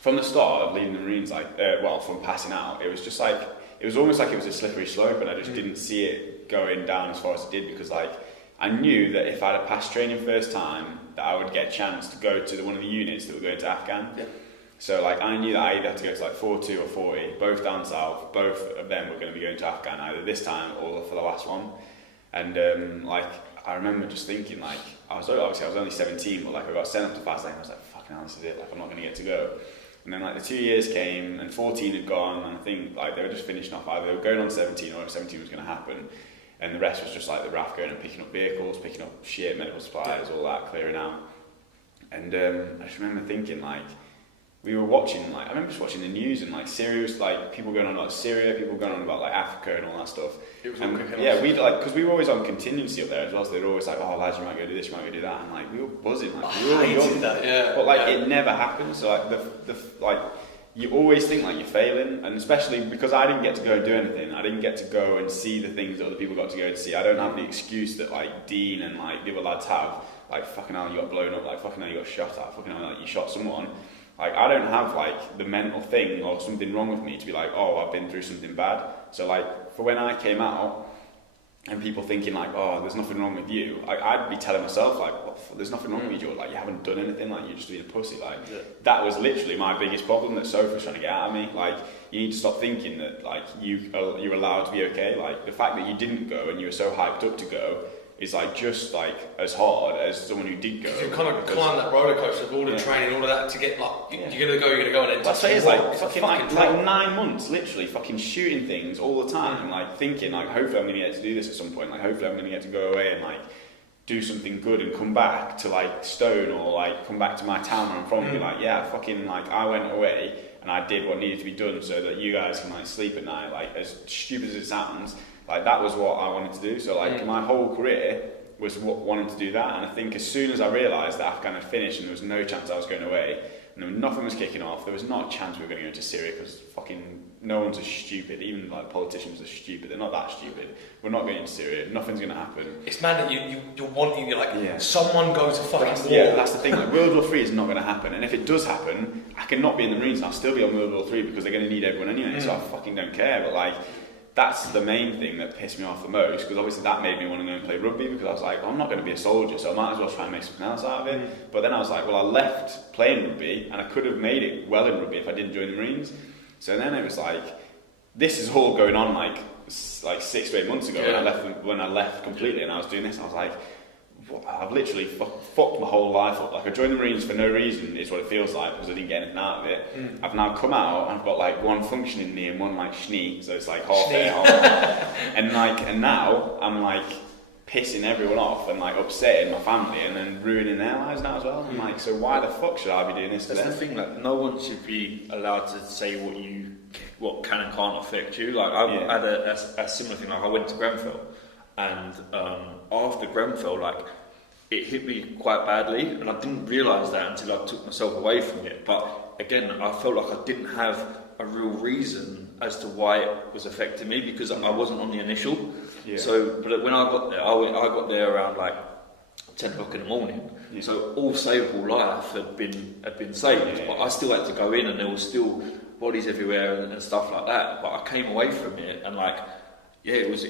from the start of leaving the Marines, like from passing out, it was just like it was almost like it was a slippery slope, and I just didn't see it going down as far as it did, because like I knew that if I'd have passed training first time, that I would get a chance to go to one of the units that were going to Afghan. Yeah. So like I knew that I either had to go to like 42 or 40, both down south, both of them were going to be going to Afghan either this time or for the last one. And like I remember just thinking like, I was only 17, but like I got sent up to fast lane, I was like, fucking hell, this is it, like I'm not going to get to go. And then like the 2 years came and 14 had gone, and I think like they were just finishing off, either they were going on 17 or if 17 was going to happen. And the rest was just like the RAF going and picking up vehicles, picking up shit, medical supplies, all that, clearing out. And I just remember thinking like, we were watching, like, I remember just watching the news and like Syria was like, people going on about Syria, people going on about like Africa and all that stuff. It was all we'd like, because we were always on contingency up there as well, so they were always like, oh lads, you might go do this, you might go do that, and like we were buzzing, like we were all young, but like it never happened. So like the like you always think like you're failing, and especially because I didn't get to go and do anything, I didn't get to go and see the things that other people got to go and see. I don't have the excuse that like Dean and like the other lads have, like fucking hell you got blown up, like fucking hell you got shot at, fucking hell like you shot someone. Like I don't have like the mental thing or something wrong with me to be like, oh, I've been through something bad. So like for when I came out and people thinking like, oh, there's nothing wrong with you, I'd be telling myself like, well, there's nothing wrong with you, like you haven't done anything, like you're just being a pussy. Like that was literally my biggest problem that Soph was trying to get out of me. Like you need to stop thinking that like you're allowed to be okay. Like the fact that you didn't go and you were so hyped up to go is like just like as hard as someone who did go. You kind of climb that roller coaster of all the training, all of that to get like you're gonna go, and then I say it's like fucking like 9 months, literally fucking shooting things all the time, and like thinking like hopefully I'm gonna get to do this at some point. Like hopefully I'm gonna get to go away and like do something good and come back to like Stone or like come back to my town where I'm from and be like, yeah, fucking like I went away and I did what needed to be done so that you guys can like sleep at night, like as stupid as it sounds, like that was what I wanted to do. So like my whole career was wanting to do that, and I think as soon as I realised that Afghan had finished and there was no chance I was going away and nothing was kicking off, there was not a chance we were going to go to Syria because fucking no one's as stupid, even like politicians are stupid, they're not that stupid. We're not going to Syria, nothing's going to happen. It's mad that you're wanting, you're like, someone go to fucking war. Yeah, that's the thing, like World War III is not going to happen, and if it does happen, I cannot be in the Marines and I'll still be on World War III because they're going to need everyone anyway, so I fucking don't care, but like, that's the main thing that pissed me off the most, because obviously that made me want to go and play rugby, because I was like, well, I'm not going to be a soldier, so I might as well try and make something else out of it. But then I was like, well, I left playing rugby, and I could have made it well in rugby if I didn't join the Marines. So then it was like, this is all going on like 6 to 8 months ago when I left completely, and I was doing this, and I was like, I've literally fucked my whole life up. Like I joined the Marines for no reason is what it feels like, because I didn't get anything out of it. I've now come out and I've got like one functioning knee and one like schnee, so it's like half there, half there. and now I'm like pissing everyone off and like upsetting my family and then ruining their lives now as well. I'm like, so why the fuck should I be doing this to them? That's the thing, like no one should be allowed to say what can and can't affect you. Like I had a similar thing. Like I went to Grenfell. And after Grenfell, like it hit me quite badly, and I didn't realise that until I took myself away from it. But again, I felt like I didn't have a real reason as to why it was affecting me, because I wasn't on the initial. Yeah. So, but when I got there, I got there around like 10 o'clock in the morning. Yeah. So all savable life had been saved, but I still had to go in, and there was still bodies everywhere and stuff like that. But I came away from it, and like. Yeah, it was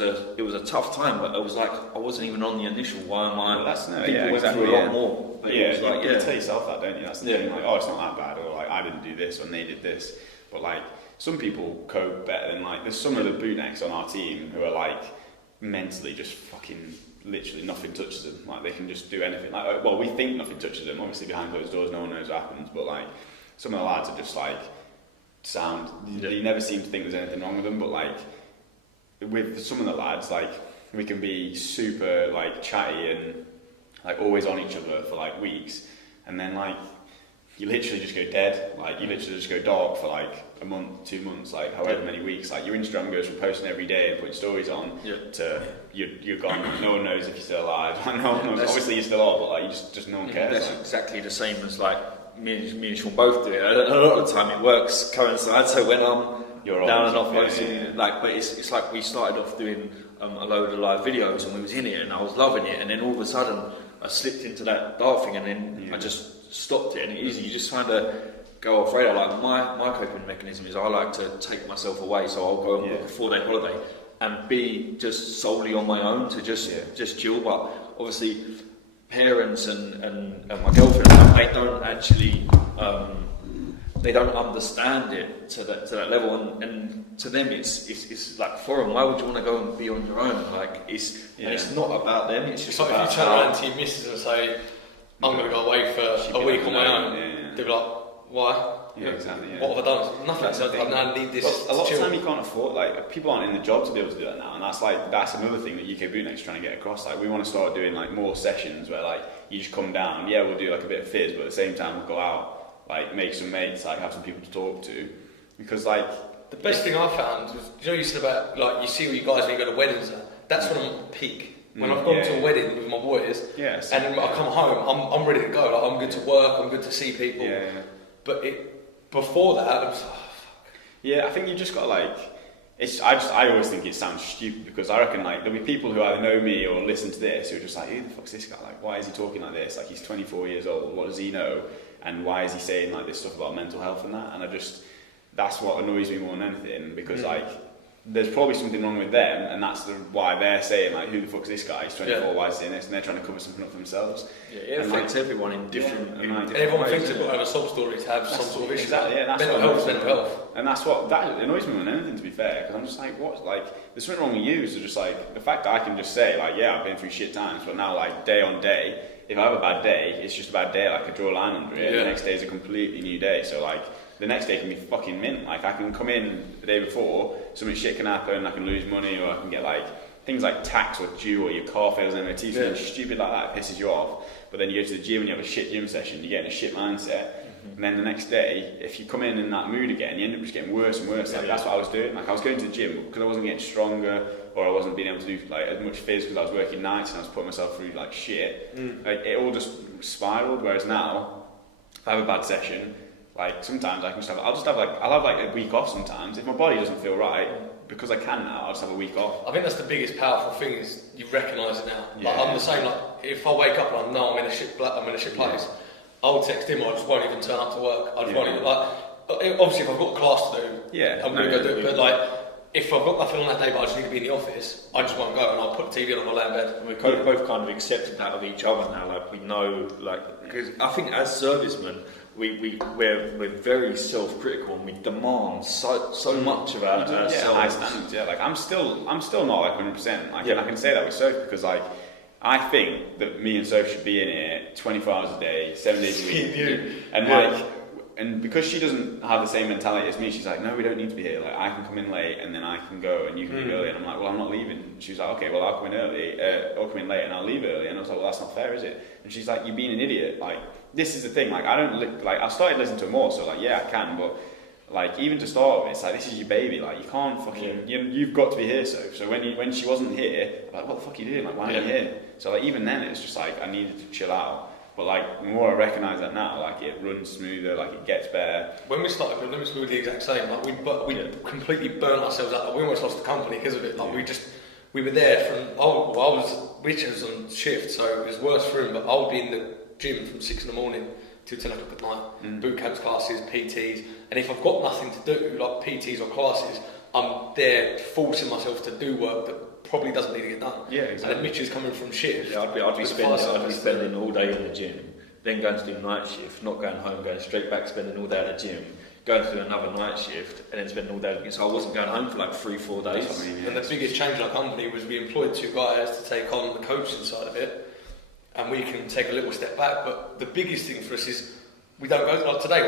a tough time, but I was like, I wasn't even on the initial. Why am I? Well, people went through a lot more. But yeah, it was like, you tell yourself that, don't you? That's the thing. Like, oh, it's not that bad, or like I didn't do this, or they did this. But like some people cope better than like. There's some of the bootnecks on our team who are like mentally just fucking literally nothing touches them. Like they can just do anything. Like, well, we think nothing touches them. Obviously, behind closed doors, no one knows what happens. But like some of the lads are just like sound. You never seem to think there's anything wrong with them, but like. With some of the lads, like we can be super like chatty and like always on each other for like weeks, and then like you literally just go dead. Like you literally just go dark for like a month, 2 months, like however many weeks. Like your Instagram goes from posting every day and putting stories on to you're gone. No one knows if you're still alive. No one knows. Obviously you still are, but like you just no one cares. That's like, exactly the same as like me and Sean both do it. A lot of the time it works coincides. So when I'm down and off posting, like, but it's like we started off doing a load of live videos and we was in it and I was loving it, and then all of a sudden I slipped into that dark thing and then I just stopped it, and it's easy, you just kind of go off radar. Like my coping mechanism is I like to take myself away, so I'll go on a 4-day holiday and be just solely on my own to just chill. But obviously parents and my girlfriend, they don't actually they don't understand it to that level, and to them it's like foreign. Why would you want to go and be on your own? Like and it's not about them. It's just like about if you turn around to your missus and say, "I'm going to go away for a week on my own," they'll be like, "Why?" Yeah, exactly. What have I done? Nothing. So I need this. But a lot of time you can't afford. Like people aren't in the job to be able to do that now, and that's another thing that UK Bootneck's trying to get across. Like we want to start doing like more sessions where like you just come down. Yeah, we'll do like a bit of fizz, but at the same time we'll go out. Like make some mates, like have some people to talk to, because like the best thing I found was, you said about like you see what you guys when you go to weddings. That's when I'm at peak. When I've gone to a wedding with my boys, and then I come home, I'm ready to go. Like I'm good to work, I'm good to see people. But before that, it was fuck. Yeah, I think you just got like. I always think it sounds stupid, because I reckon like there'll be people who either know me or listen to this who are just like, who the fuck's this guy? Like, why is he talking like this? Like he's 24 years old. What does he know? And why is he saying like this stuff about mental health and that? And that's what annoys me more than anything, because like there's probably something wrong with them, and that's why they're saying like, who the fuck's this guy? He's 24, why is he doing this? And they're trying to cover something up for themselves. Yeah, it affects everyone in different. Everyone thinks they've got to have a sob story to have some sort of issue. Exactly, mental health is mental health. And that's what that annoys me more than anything, to be fair, because I'm just like, what? Like, there's something wrong with you. So just like the fact that I can just say like, yeah, I've been through shit times, but now like day on day. If I have a bad day, it's just a bad day. Like, I could draw a line under it, and the next day is a completely new day. So, like, the next day can be fucking mint. Like, I can come in the day before, something shit can happen, I can lose money, or I can get, like, things like tax or due or your car fails an MOT, something stupid like that pisses you off. But then you go to the gym and you have a shit gym session, you get in a shit mindset. And then the next day, if you come in that mood again, you end up just getting worse and worse. Like that's what I was doing. Like I was going to the gym because I wasn't getting stronger, or I wasn't being able to do like as much phys because I was working nights and I was putting myself through like shit. Like it all just spiraled. Whereas now, if I have a bad session, like sometimes I can just I'll have like a week off sometimes. If my body doesn't feel right, because I can now, I'll just have a week off. I think that's the biggest powerful thing is you recognise it now. Like I'm the same. Like if I wake up and I know I'm in a shit place, I'll text him. I just won't even turn up to work. I just won't even obviously if I've got a class to do, I'm going to go do it. But like if I've got nothing on that day, but I just need to be in the office, I just won't go and I'll put the TV on and I'll lay in bed. And we've both kind of accepted that of each other now. Like we know, like because I think as servicemen. We're very self-critical and we demand so much of ourselves. High standards. Yeah, like I'm still not like 100%. Like, and I can say that with Soph because like I think that me and Soph should be in here 24 hours a day, 7 days a week. And like, and because she doesn't have the same mentality as me, she's like, no, we don't need to be here. Like I can come in late and then I can go and you can leave early. And I'm like, well, I'm not leaving. She's like, okay, well, I'll come in early, or come in late and I'll leave early. And I was like, well, that's not fair, is it? And she's like, you're being an idiot. Like. This is the thing, like I started listening to her more, so like I can, but like even to start with, it's like this is your baby, like you can't fucking you've got to be here. So when she wasn't here, I'm like what the fuck are you doing? Like why are you here? So like even then it's just like I needed to chill out. But like the more I recognise that now, like it runs smoother, like it gets better. When we started with Limits, we were the exact same. Like we completely burnt ourselves out. Like, we almost lost the company because of it. Like we were there from Richard was on shift, so it was worse for him. But I would be in the gym from 6 in the morning till 10 o'clock at night, boot camps, classes, PTs, and if I've got nothing to do, like PTs or classes, I'm there forcing myself to do work that probably doesn't need to get done. Yeah, exactly. And then Mitch is coming from shift. Yeah, I'd be spending all day in the gym, then going to do night shift, not going home, going straight back, spending all day at the gym, going to do another night shift, and then spending all day again. So I wasn't going home for like 3-4 days. And the biggest change in our company was we employed 2 guys to take on the coaching side of it. And we can take a little step back, but the biggest thing for us is we don't go like today.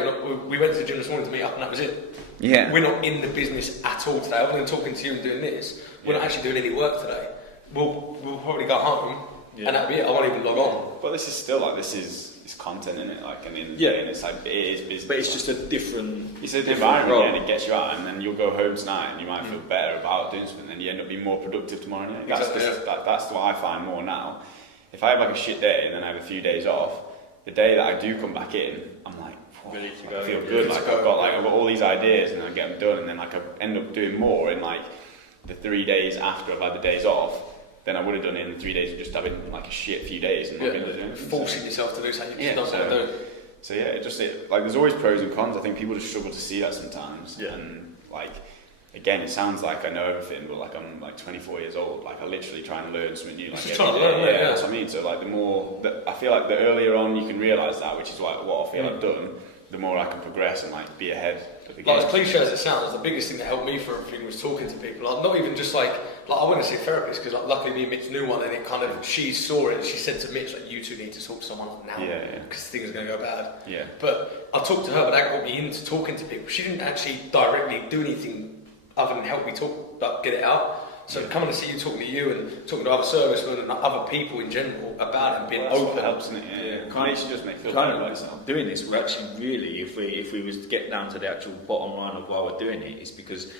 We went to the gym this morning to meet up, and that was it. Yeah, we're not in the business at all today. Other than talking to you and doing this, we're not actually doing any work today. We'll probably go home, and that'll be it. I won't even log on. But this is still like it's content, isn't it? Like, and it's like it is business. But it's just a different. It's a different environment, and it gets you out, and then you'll go home tonight, and you might feel better about doing something, and you end up being more productive tomorrow night. That's what I find more now. If I have like a shit day and then I have a few days off, the day that I do come back in, I'm like, really I feel good. Like I've got all these ideas and I get them done, and then like I end up doing more in like the 3 days after I've had the days off than I would have done in the 3 days of just having like a shit few days and not being able to do anything. Forcing yourself to do something you don't want to do. So like there's always pros and cons. I think people just struggle to see that sometimes. Yeah. And like. Again, it sounds like I know everything, but like I'm like 24 years old. Like I literally try and learn something new. Like just trying to learn, that's what I mean. So like the more that I feel like the earlier on you can realise that, which is like what I feel I've done, the more I can progress and like be ahead of the game. Like as cliche as it sounds, the biggest thing that helped me for everything was talking to people. Like not even just like I wouldn't say therapist because like luckily me and Mitch knew one, and it kind of she saw it and she said to Mitch like you two need to talk to someone now because things are going to go bad. Yeah. But I talked to her, but that got me into talking to people. She didn't actually directly do anything other than help me talk, like, get it out. So coming to see you, talking to you, and talking to other servicemen and other people in general about it and being open helps, isn't it? Yeah. Can't you just make feel kind of like doing this? We're actually really, if we was to get down to the actual bottom line of why we're doing it, is because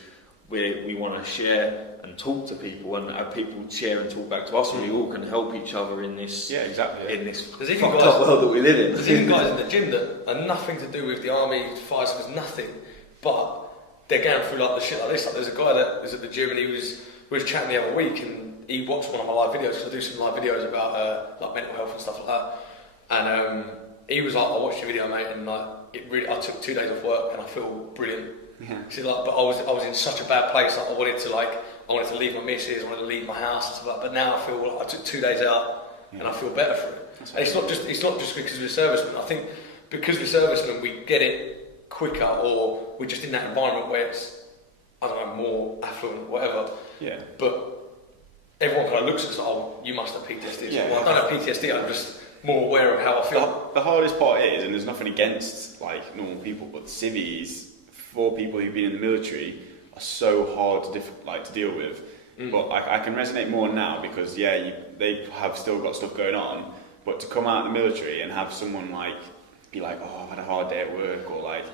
we want to share and talk to people and have people share and talk back to us, and we all can help each other in this. Yeah, exactly. In this fucked up world that we live in. There's even guys in the gym that are nothing to do with the army, fire service, nothing, but they're going through like the shit like this. Like there's a guy that was at the gym and we was chatting the other week and he watched one of my live videos because I do some live videos about like mental health and stuff like that. And he was like, I watched your video, mate, and like I took 2 days off work and I feel brilliant. Yeah. See, like, but I was in such a bad place. Like I wanted to leave my missus, I wanted to leave my house and stuff like that. But now I feel like I took 2 days out and I feel better for it. And it's not just because we're servicemen. I think because we're servicemen, we get it quicker, or we're just in that environment where it's, I don't know, more affluent, whatever. Yeah. But everyone kind of looks at us like, oh, you must have PTSD. Yeah. Well, I don't have PTSD, I'm just more aware of how I feel. The hardest part is, and there's nothing against like normal people, but civvies, for people who've been in the military, are so hard to deal with. But I can resonate more now because they have still got stuff going on, but to come out of the military and have someone like be like, oh, I've had a hard day at work, or like,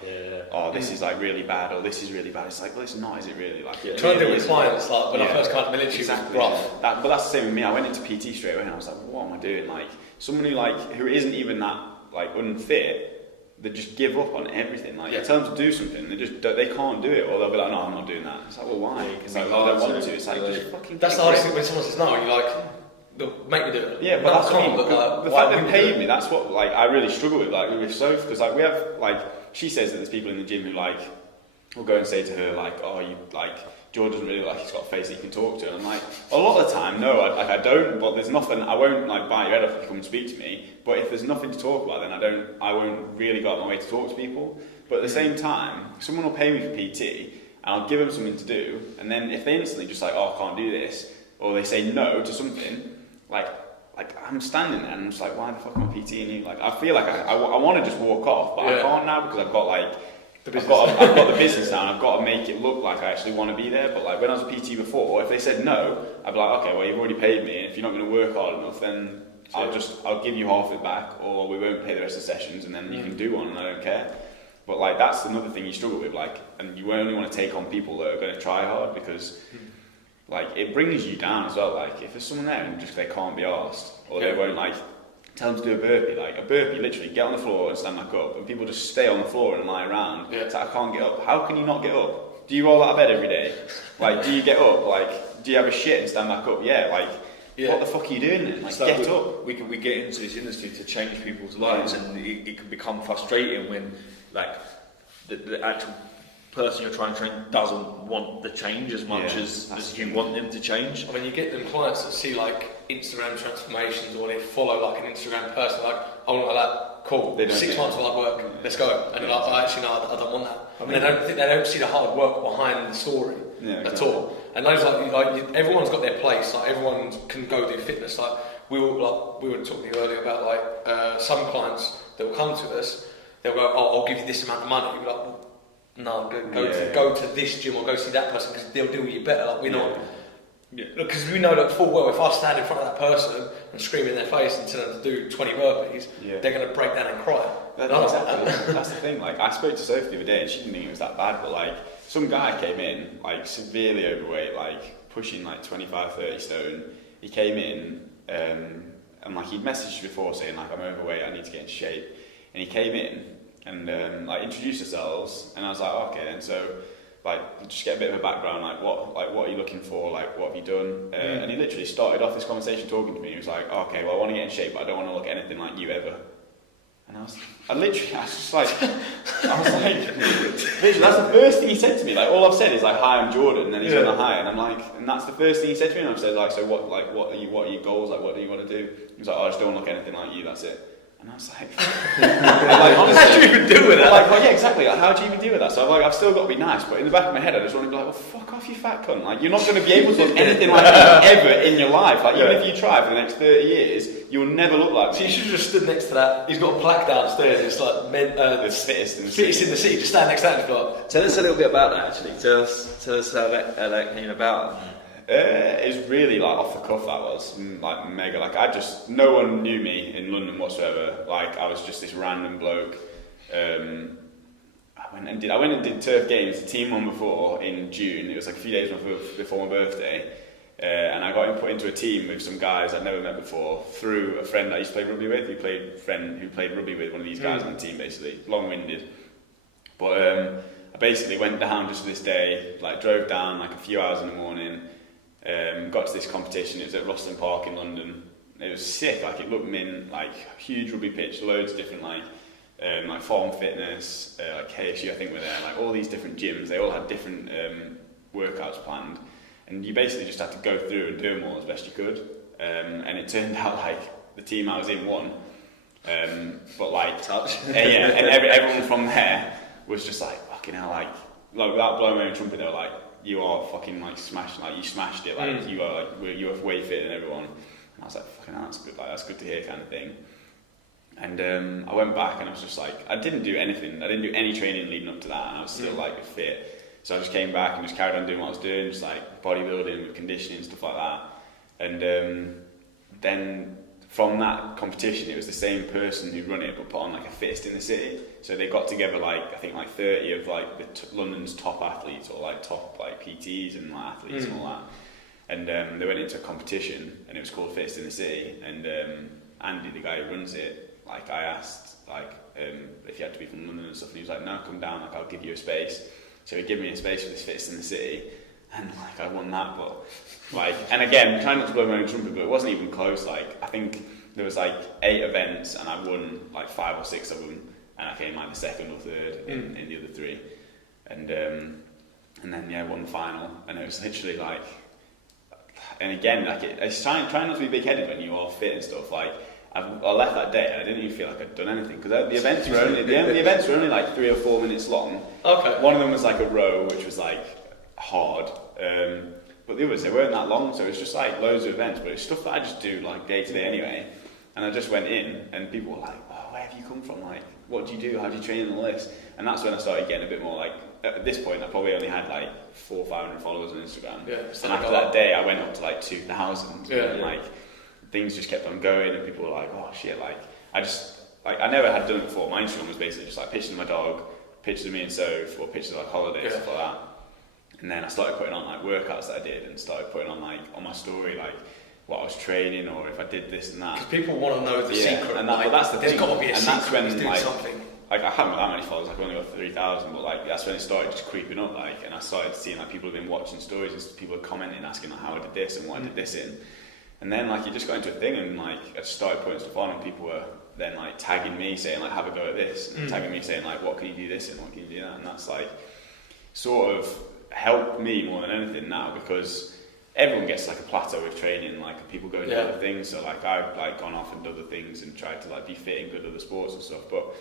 oh, this is like really bad, or this is really bad. It's like, well, it's not, is it really? Like, trying to do with clients, like when I first came out of the military, exactly, was rough. But that's the same with me. I went into PT straight away, and I was like, what am I doing? Like, someone who isn't even that like unfit, they just give up on everything. Like, you tell them to do something, they can't do it, or they'll be like, no, I'm not doing that. It's like, well, why? Because like, I don't want to. It's like, just fucking. That's the hardest thing when someone says no, you're like, make me do it. Yeah, but that's what I mean. The fact they paid me, that's what like I really struggle with. Like with Soph, because like we have like she says that there's people in the gym who like will go and say to her like, oh, you like George doesn't really like he's got a face that you can talk to, and I'm like, a lot of the time, no, I don't. But there's nothing. I won't like bite your head off if you come and speak to me. But if there's nothing to talk about, then I won't really go out of my way to talk to people. But at the same time, someone will pay me for PT, and I'll give them something to do, and then if they instantly just like, oh, I can't do this, or they say no to something. Like I'm standing there and I'm just like, why the fuck am I PTing you? Like I feel like I want to just walk off, but I can't now because I've got like I've got the business now and I've got to make it look like I actually want to be there. But like when I was a PT before, if they said no, I'd be like, okay, well you've already paid me, and if you're not going to work hard enough, then I'll give you half it back, or we won't pay the rest of the sessions, and then you can do one, and I don't care. But like that's another thing you struggle with, like, and you only want to take on people that are going to try hard because. Like, it brings you down as well. Like, if there's someone there and just they can't be arsed, or they won't, like, tell them to do a burpee. Like, a burpee, literally, get on the floor and stand back up, and people just stay on the floor and lie around. It's like, I can't get up. How can you not get up? Do you roll out of bed every day? Like, do you get up? Like, do you have a shit and stand back up? Yeah, like, what the fuck are you doing then? Like, so get up. We get into this industry to change people's lives, and it can become frustrating when, like, the actual person you're trying to train doesn't want the change as much as you want them to change. I mean, you get them clients that see like Instagram transformations, or they follow like an Instagram person, like, I want that, cool, 6 months of hard work, let's go. And they're like, oh, actually no, I don't want that. I mean, they don't see the hard work behind the story at all. And those like everyone's got their place. Like everyone can go do fitness. Like we were talking earlier about like some clients that will come to us. They'll go, oh, I'll give you this amount of money. You'll be like, well, no, go to this gym or go see that person because they'll do you better. Like we're not, because we know that full well if I stand in front of that person and scream in their face and tell them to do 20 burpees, they're going to break down and cry. That's the thing. Like I spoke to Sophie the other day and she didn't think it was that bad, but like some guy came in like severely overweight, like pushing like 25, 30 stone. He came in and like he'd messaged before saying like I'm overweight, I need to get in shape, and he came in. And like introduced ourselves, and I was like, okay, then so like just get a bit of a background, like what are you looking for, like what have you done? And he literally started off this conversation talking to me. He was like, okay, well I want to get in shape, but I don't want to look anything like you ever. And I was literally literally, that's the first thing he said to me. Like all I've said is like, hi, I'm Jordan, and then he's on the hi, and I'm like, and that's the first thing he said to me. And I've said like, so what are your goals? Like what do you want to do? He was like, oh, I just don't want to look anything like you. That's it. And I was like, honestly, how do you even deal with that? Like, well, yeah, exactly. Like, how do you even deal with that? So I've still got to be nice, but in the back of my head, I just want to be like, well, fuck off, you fat cunt. Like, you're not going to be able to look anything like me ever in your life. Like, even if you try for the next 30 years, you'll never look like me. So you should have just stood next to that. He's got a plaque downstairs. It's like the fittest in the city. Just stand next to that. Like, tell us a little bit about that. Actually, tell us how that came about. It was really like off the cuff. That was like mega. Like no one knew me in London whatsoever. Like I was just this random bloke. I went and did turf games. The team won before in June. It was like a few days before my birthday, and I got put into a team with some guys I'd never met before through a friend I used to play rugby with. Who played rugby with one of these guys on the team. Basically, long-winded, but I basically went down just for this day. Like drove down like a few hours in the morning. Got to this competition. It was at Ruston Park in London. It was sick. Like it looked mint, like huge rugby pitch, loads of different like Form Fitness, like KSU I think were there. Like all these different gyms. They all had different workouts planned, and you basically just had to go through and do them all as best you could. And it turned out like the team I was in won. But like and everyone from there was just like fucking hell, like without blowing my own trumpet, they were like, you are fucking like smashing, like you smashed it, like you are like you are way fitter than everyone. And I was like, fucking hell, that's good, like that's good to hear, kind of thing. And I went back and I was just like, I didn't do anything. I didn't do any training leading up to that, and I was still like fit. So I just came back and just carried on doing what I was doing, just like bodybuilding with conditioning, stuff like that. And then from that competition, it was the same person who run it but put on like a fittest in the city. So they got together like, I think like 30 of like London's top athletes, or like top like PTs and like athletes and all that. And they went into a competition, and it was called Fittest in the City. And Andy, the guy who runs it, like I asked like if you had to be from London and stuff, and he was like, no, come down, like I'll give you a space. So he gave me a space for this Fittest in the City, and like I won that. But like, and again, trying not to blow my own trumpet, but it wasn't even close. Like I think there was like 8 events, and I won like 5 or 6 of them, and I came like the 2nd or 3rd in the other 3. And then won the final, and it was literally like. And again, like it's trying not to be big-headed when you are fit and stuff. Like I left that day, and I didn't even feel like I'd done anything, because the events were only like 3 or 4 minutes long. Okay. One of them was like a row, which was like hard, but the others, they weren't that long. So it was just like loads of events, but it's stuff that I just do like day to day anyway. And I just went in, and people were like, "Oh, where have you come from? Like, what do you do? How do you train and all this?" And that's when I started getting a bit more like. At this point, I probably only had like 400 or 500 followers on Instagram. Yeah, and after that day, I went up to like 2,000. And like things just kept on going, and people were like, "Oh shit!" Like I never had done it before. My Instagram was basically just like pictures of my dog, pictures of me and Soph, or pictures of like holidays, stuff like that. And then I started putting on like workouts that I did, and started putting on like on my story like what I was training, or if I did this and that. Because people want to know the secret. And that's the there's thing. got to be a and secret. That's when doing something. Like I haven't got that many followers, like I only got 3,000, but like that's when it started just creeping up, like, and I started seeing like people have been watching stories, and people are commenting, asking like how I did this and what I did this in, and then like it just got into a thing, and like I just started putting stuff on, and people were then like tagging me saying like have a go at this, and tagging me saying like what can you do this and what can you do that, and that's like sort of helped me more than anything now, because everyone gets like a plateau with training, like people go into other things, so like I've like gone off and done other things and tried to like be fit in good other sports and stuff, but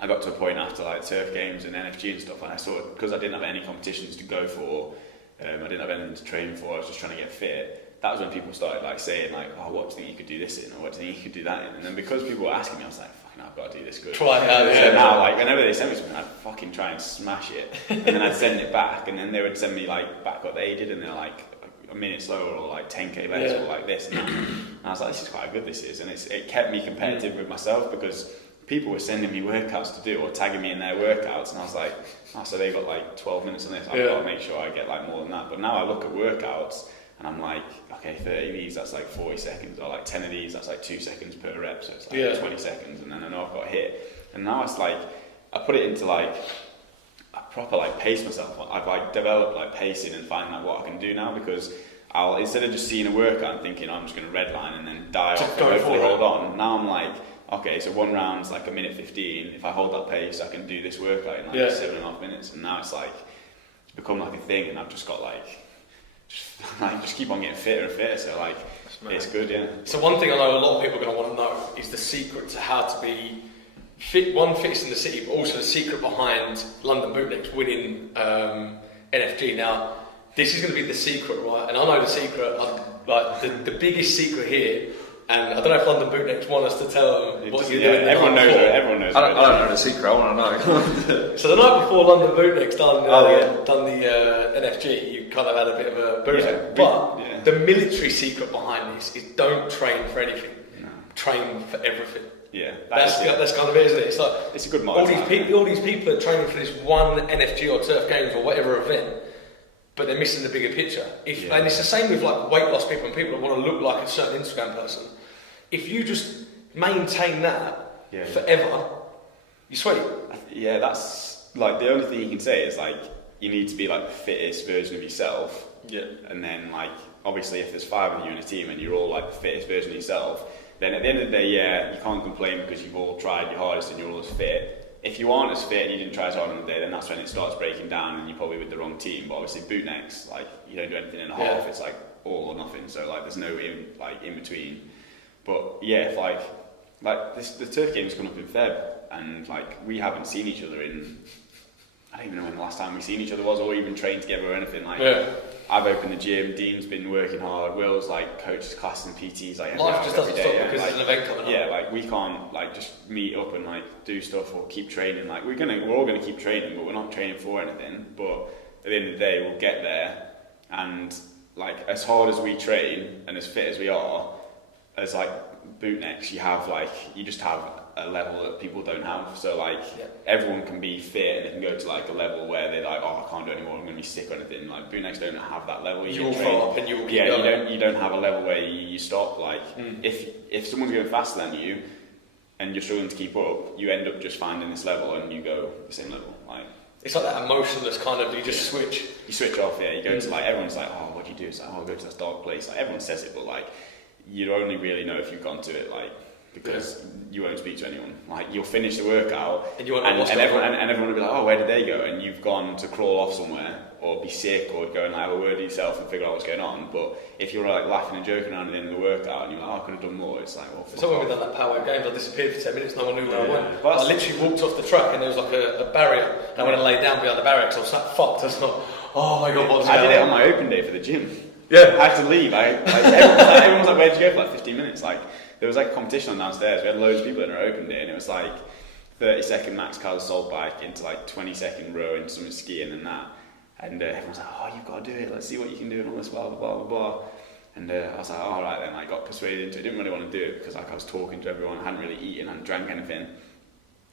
I got to a point after like turf games and NFG and stuff, and I sort of, because I didn't have any competitions to go for, I didn't have anything to train for, I was just trying to get fit. That was when people started like saying like, "Oh, what do you think you could do this in, or what do you think you could do that in?" And then because people were asking me, I was like, "Fucking, I've got to do this good." Try it out. So now, like whenever they send me something, I'd fucking try and smash it, and then I'd send it back, and then they would send me like back what they did, and they're like a minute slower, or like 10k less, or like this and that. And I was like, "This is quite good. This is," and it kept me competitive with myself, because people were sending me workouts to do or tagging me in their workouts, and I was like, "Oh, so they got like 12 minutes on this. I've got to make sure I get like more than that." But now I look at workouts and I'm like, okay, 30 of these, that's like 40 seconds, or like 10 of these, that's like 2 seconds per rep, so it's like 20 seconds, and then I know I've got a hit. And now it's like I put it into like I proper like pace myself. I've like developed like pacing and finding like what I can do now, because I'll, instead of just seeing a workout and thinking, oh, I'm just going to redline and then die off and hopefully hold on, now I'm like, okay, so one round's like a minute 15. If I hold that pace, I can do this workout in like 7.5 minutes. And now it's like, it's become like a thing, and I've just got like, just keep on getting fitter and fitter. So like, it's good, yeah. So one thing I know a lot of people are going to want to know is the secret to how to be fit, one, fittest in the city, but also the secret behind London Bootlegs winning NFG. Now, this is going to be the secret, right? And I know the secret, like the biggest secret here. And I don't know if London Bootlegs want us to tell them what you're doing. Everyone knows. Everyone knows. I don't know the secret. I want to know. So the night before London Bootlegs done the NFG, you kind of had a bit of a boost. But the military secret behind this is don't train for anything. No. Train for everything. Yeah, that's kind of it, isn't it? It's like it's a good motto. All these people are training for this one NFG or turf games or whatever event, but they're missing the bigger picture. And it's the same with like weight loss people and people that want to look like a certain Instagram person. If you just maintain that forever, you're sweet. Yeah, that's like the only thing you can say is like you need to be like the fittest version of yourself. Yeah. And then like obviously if there's 5 of you in a team and you're all like the fittest version of yourself, then at the end of the day, you can't complain because you've all tried your hardest and you're all as fit. If you aren't as fit and you didn't try as hard on the day, then that's when it starts breaking down and you're probably with the wrong team. But obviously bootnecks, like you don't do anything in a half, it's like all or nothing. So like there's no in between. But yeah, if like this, the turf game's coming up in Feb, and like we haven't seen each other in, I don't even know when the last time we've seen each other was, or even trained together or anything. Like I've opened the gym, Dean's been working hard, Will's like coaches classes and PTs like life just doesn't stop because there's an event coming up. Yeah, like we can't like just meet up and like do stuff or keep training. Like we're all gonna keep training, but we're not training for anything. But at the end of the day, we'll get there, and like as hard as we train and as fit as we are, as like bootnecks, you just have a level that people don't have. So like everyone can be fit and they can go to like a level where they're like, oh, I can't do anymore, I'm going to be sick or anything. Like bootnecks don't have that level. You will fall up and you will keep going. You don't have a level where you stop. Like if someone's going faster than you and you're struggling to keep up, you end up just finding this level and you go the same level. Like it's like that emotionless kind of, you just switch. You switch off, you go to like, everyone's like, oh, what do you do? It's like, oh, I'll go to this dark place. Like everyone says it, but like you only really know if you've gone to it, like, because you won't speak to anyone. Like you'll finish the workout and everyone will be like, oh, where did they go? And you've gone to crawl off somewhere or be sick or go and like, have a word with yourself and figure out what's going on. But if you're like laughing and joking around at the end of the workout and you're like, oh, I could have done more, it's like, well, fuck so when we done that power games, I disappeared for 10 minutes, no one knew where I went. I literally walked off the track and there was like a barrier, and I went and laid down behind the barrier because I was like fucked. I was like, oh my god, what's going on? I did it on my open day for the gym. Yeah. I had to leave. Everyone was like, where'd you go for like 15 minutes? Like, there was like a competition on downstairs. We had loads of people in our open day, and it was like 30-second max car assault bike into like 20-second row into some skiing and that. And everyone was like, oh, you've got to do it. Let's see what you can do and all this, blah, blah, blah, blah, blah. And I was like, all right then. I got persuaded into it. I didn't really want to do it because like I was talking to everyone. I hadn't really eaten, I hadn't drank anything.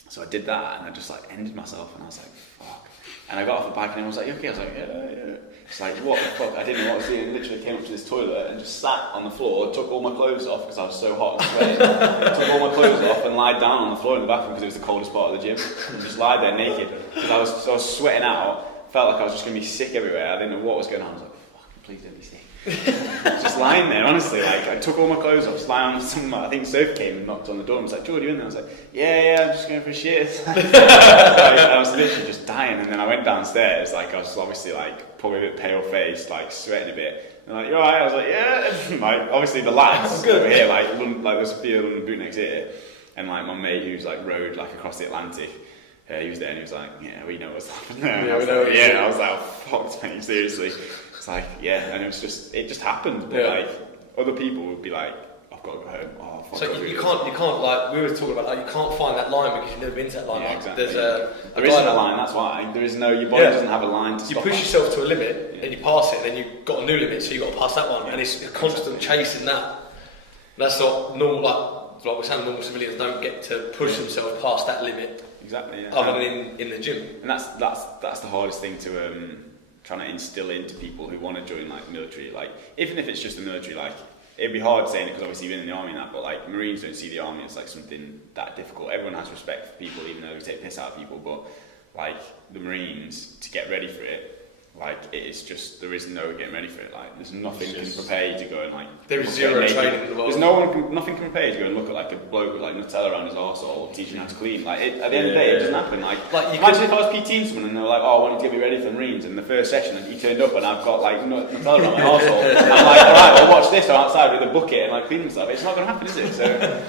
So I did that, and I just like ended myself, and I was like, fuck. And I got off the bike, and everyone was like, you okay? I was like, yeah. It's like, what the fuck? I didn't know what I was doing. Literally came up to this toilet and just sat on the floor, took all my clothes off because I was so hot and sweating. Took all my clothes off and lied down on the floor in the bathroom because it was the coldest part of the gym. And just lied there naked because I was sweating out. Felt like I was just going to be sick everywhere. I didn't know what was going on. I was like, fuck, please don't be sick. Just lying there, honestly. Like I took all my clothes off, just lying on some. I think Soph came and knocked on the door and was like, "George, you in there?" I was like, "Yeah, I'm just going for a shit." I was literally just dying, and then I went downstairs. Like I was obviously like probably a bit pale faced, like sweating a bit. And like, "You alright?" I was like, "Yeah." Like obviously the lads over here, like there's a few of them bootnecks here, and like my mate who's like rowed like across the Atlantic. He was there and he was like, "Yeah, we know what's happening." Yeah, we know. Yeah, I was like, "Oh, fuck, mate, seriously." It's like, yeah, and it just happened. But like other people would be like, I've got to go home. Oh, fuck. So you can't like we were talking about, like you can't find that line because you've never been to that line. Yeah, like, exactly. There isn't a line. That's why there is no. Your body doesn't have a line to stop. You push yourself to a limit and you pass it, and then you've got a new limit, so you've got to pass that one, and it's a constant chasing that. That's not normal. Like we're saying, normal civilians don't get to push themselves past that limit. Exactly. Yeah. Other than in the gym. And that's the hardest thing to trying to instill into people who want to join like the military. Like even if it's just the military, like it'd be hard saying it because obviously you've been in the army and that, but like Marines don't see the army as like something that difficult. Everyone has respect for people, even though we take piss out of people. But like the Marines, to get ready for it, like it's just there is no getting ready for it. Like there's nothing can prepare you to go and like there is zero training in the world. There's nothing can prepare you to go and look at like a bloke with like Nutella around his arsehole teaching how to clean. Like at the end of the day, it doesn't happen. Like imagine if I was PTing someone and they were like, "Oh, I want you to get me ready for the Marines," in the first session, and he turned up and I've got like Nutella around my arsehole. And I'm like, "All right, well watch this. I'm outside with a bucket and like cleaning stuff." It's not going to happen, is it? So.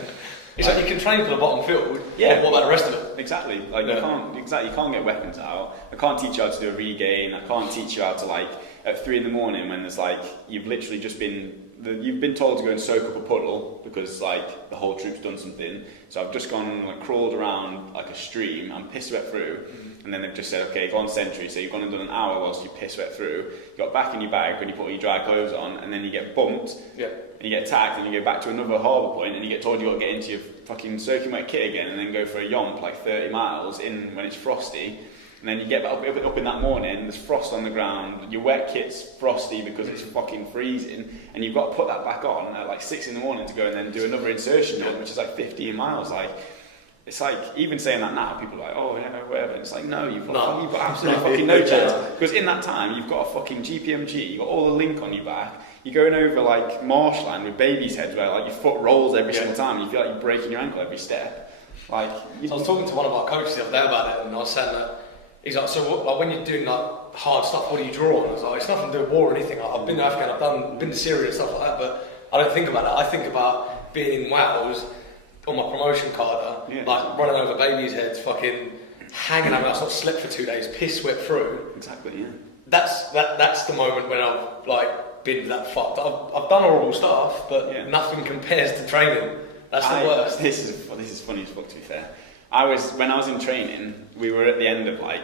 It's like you can train for the bottom field. Yeah. What about the rest of it? Exactly. Like you can't get weapons out. I can't teach you how to do a regain. I can't teach you how to like at 3 a.m. when there's like you've literally just been told to go and soak up a puddle because like the whole troop's done something. So I've just gone and like crawled around like a stream. I'm piss wet through, and then they've just said, "Okay, go on sentry." So you've gone and done an hour whilst you piss wet through. You got back in your bag when you put all your dry clothes on, and then you get bumped. Yeah. And you get attacked, and you go back to another harbour point, and you get told you got to get into your fucking soaking wet kit again, and then go for a yomp like 30 miles in when it's frosty. And then you get up in that morning, there's frost on the ground, your wet kit's frosty because it's fucking freezing, and you've got to put that back on at like 6 a.m. to go and then do another insertion jump, which is like 15 miles. Like, it's like, even saying that now, people are like, "Oh, yeah, whatever." It's like, no, you've got absolutely fucking no chance. Because in that time, you've got a fucking GPMG, you've got all the link on your back, you're going over like marshland with babies' heads where like your foot rolls every single time, and you feel like you're breaking your ankle every step. Like, I was talking to one of our coaches the other day about it, and I was saying that, he's like, "So what, like when you're doing like hard stuff, what do you draw on?" I was like, "It's nothing to do with war or anything. I've been to Afghan, I've been to Syria and stuff like that, but I don't think about that. I think about being in Wales on my promotion card, like running over babies' heads, fucking hanging out. I've not slept for 2 days, piss wet through." Exactly, yeah. That's the moment when I've like been that fucked. I've done horrible stuff, but nothing compares to training. That's the worst. This is funny as fuck, to be fair. When I was in training, we were at the end of like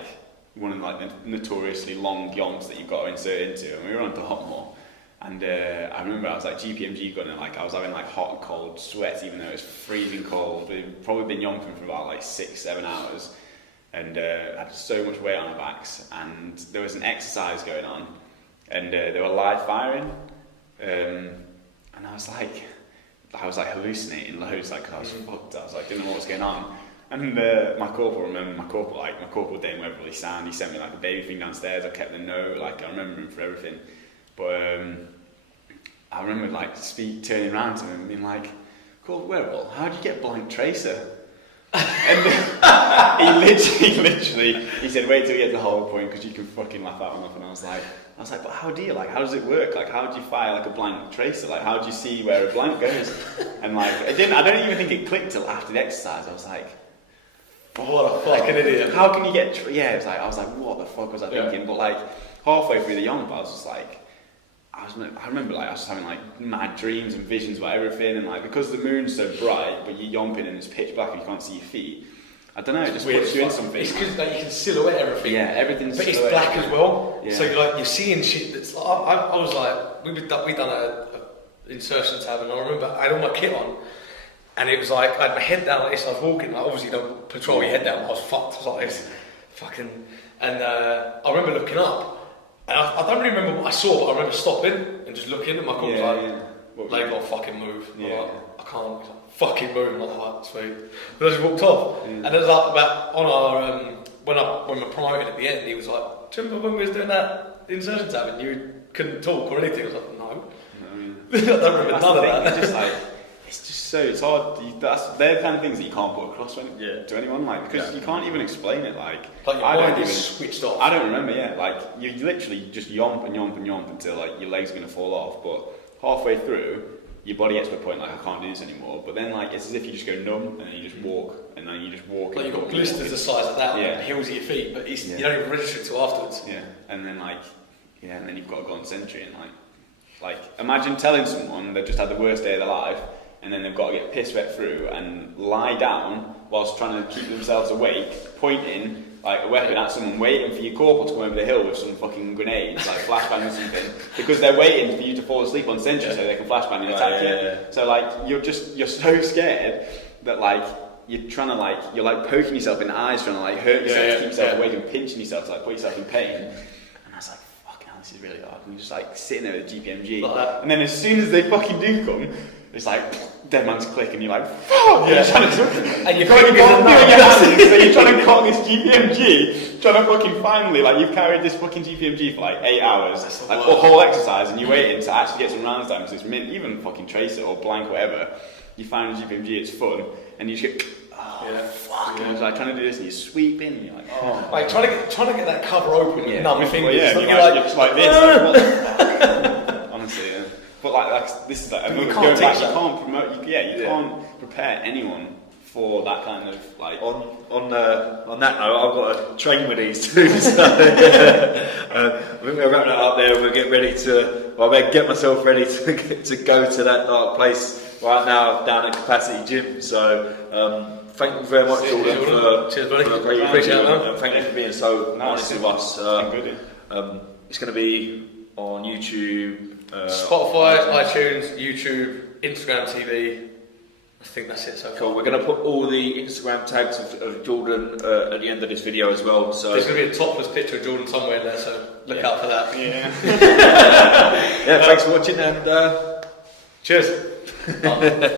one of like the notoriously long yonks that you've got to insert into, and we were on Dartmoor. And I remember I was like GPMG gunning, like I was having like hot and cold sweats, even though it was freezing cold. We'd probably been yomping for about like 6-7 hours, and had so much weight on our backs. And there was an exercise going on, and they were live firing, and I was like hallucinating loads, like 'cause I was fucked. I was like didn't know what was going on. And my corporal Dane Weatherly Sound, he sent me like a baby thing downstairs. I kept the note, like I remember him for everything. But I remember like turning around to him and being like, "Cool, Wearable, how do you get blank tracer?" And he literally, he said, "Wait till you get to the whole point because you can fucking laugh that one off." And I was like, "But how do you how does it work? Like, how do you fire like a blank tracer? Like, how do you see where a blank goes?" And like, I don't even think it clicked till after the exercise. I was like, "What a fucking idiot! How can you get?" I was like, "What the fuck was I thinking?" But like halfway through the yomp, I was just like. I remember like I was having like mad dreams and visions about everything, and like because the moon's so bright, but you're yomping and it's pitch black and you can't see your feet. I don't know, it just puts you in something. It's because like, you can silhouette everything. Yeah, everything's. But it's black as well, yeah. so you're seeing shit that's. Like, I was like, we done a insertion tab, and I remember I had all my kit on, and it was like I had my head down like this. I was walking. Like, obviously, you don't patrol your head down. I was fucked. I was like this, fucking. And I remember looking up. And I don't really remember what I saw, but I remember stopping and just looking, and my call was like, "Leg, fucking move." Yeah. Like, I can't. He's like, "Fucking move." I'm like, "Sweet." But I just walked off. And it was like about on our when we were promoted at the end, he was like, "Do you remember when we was doing that insertion tab and you couldn't talk or anything?" I was like, "No." I don't remember none of that. It's just like it's hard. They're the kind of things that you can't put across to anyone, like because you can't even explain it. Like your mind is switched off. I don't remember. Yeah, like you literally just yomp and yomp and yomp until like your legs are gonna fall off. But halfway through, your body gets to a point like I can't do this anymore. But then like it's as if you just go numb and then you just walk and then you just walk. Like you've got blisters the size of that, and heels at your feet, but you don't even register it till afterwards. Yeah, and then and then you've got to go on sentry and like imagine telling someone they've just had the worst day of their life. And then they've got to get piss wet through and lie down whilst trying to keep themselves awake, pointing like a weapon at someone, waiting for your corporal to come over the hill with some fucking grenades, like flashbang or something, because they're waiting for you to fall asleep on sentry so they can flashbang and attack you. Yeah. So like you're so scared that like you're trying to you're poking yourself in the eyes, trying to hurt yourself to keep yourself awake and pinching yourself to put yourself in pain. And I was like, fucking hell, this is really hard. And you're just sitting there with GPMG, and then as soon as they fucking do come. It's like dead man's click, and you're like, fuck! Yeah. And you can't do your hands, so you're trying to cock this GPMG, trying to fucking finally, you've carried this fucking GPMG for 8 hours, the whole exercise, and you're waiting to actually get some rounds down, because it's mint, even fucking tracer or blank, whatever. You find a GPMG, it's fun, and you just go, fuck! And I was trying to do this, and you're sweeping, and you're like, oh. Trying to get that cover open with numb fingers. Yeah, you're just like this. What the fuck? Honestly, yeah. But this is you can't teach you can't promote. You can't prepare anyone for that kind of On that note, I've got to train with these two. So I think we're wrapping it up there. We'll get ready to. Well, I better get myself ready to go to that dark place right now down at Capacity Gym. So thank you very much, Jordan, cheers, buddy. For a great Appreciate interview. it. Thank you for being so honest with us. It's going to be on YouTube. Spotify, iTunes, YouTube, Instagram TV. I think that's it so far. Cool. We're going to put all the Instagram tags of Jordan at the end of this video as well. So there's going to be a topless picture of Jordan somewhere in there, so look out for that. Yeah. Thanks for watching and cheers.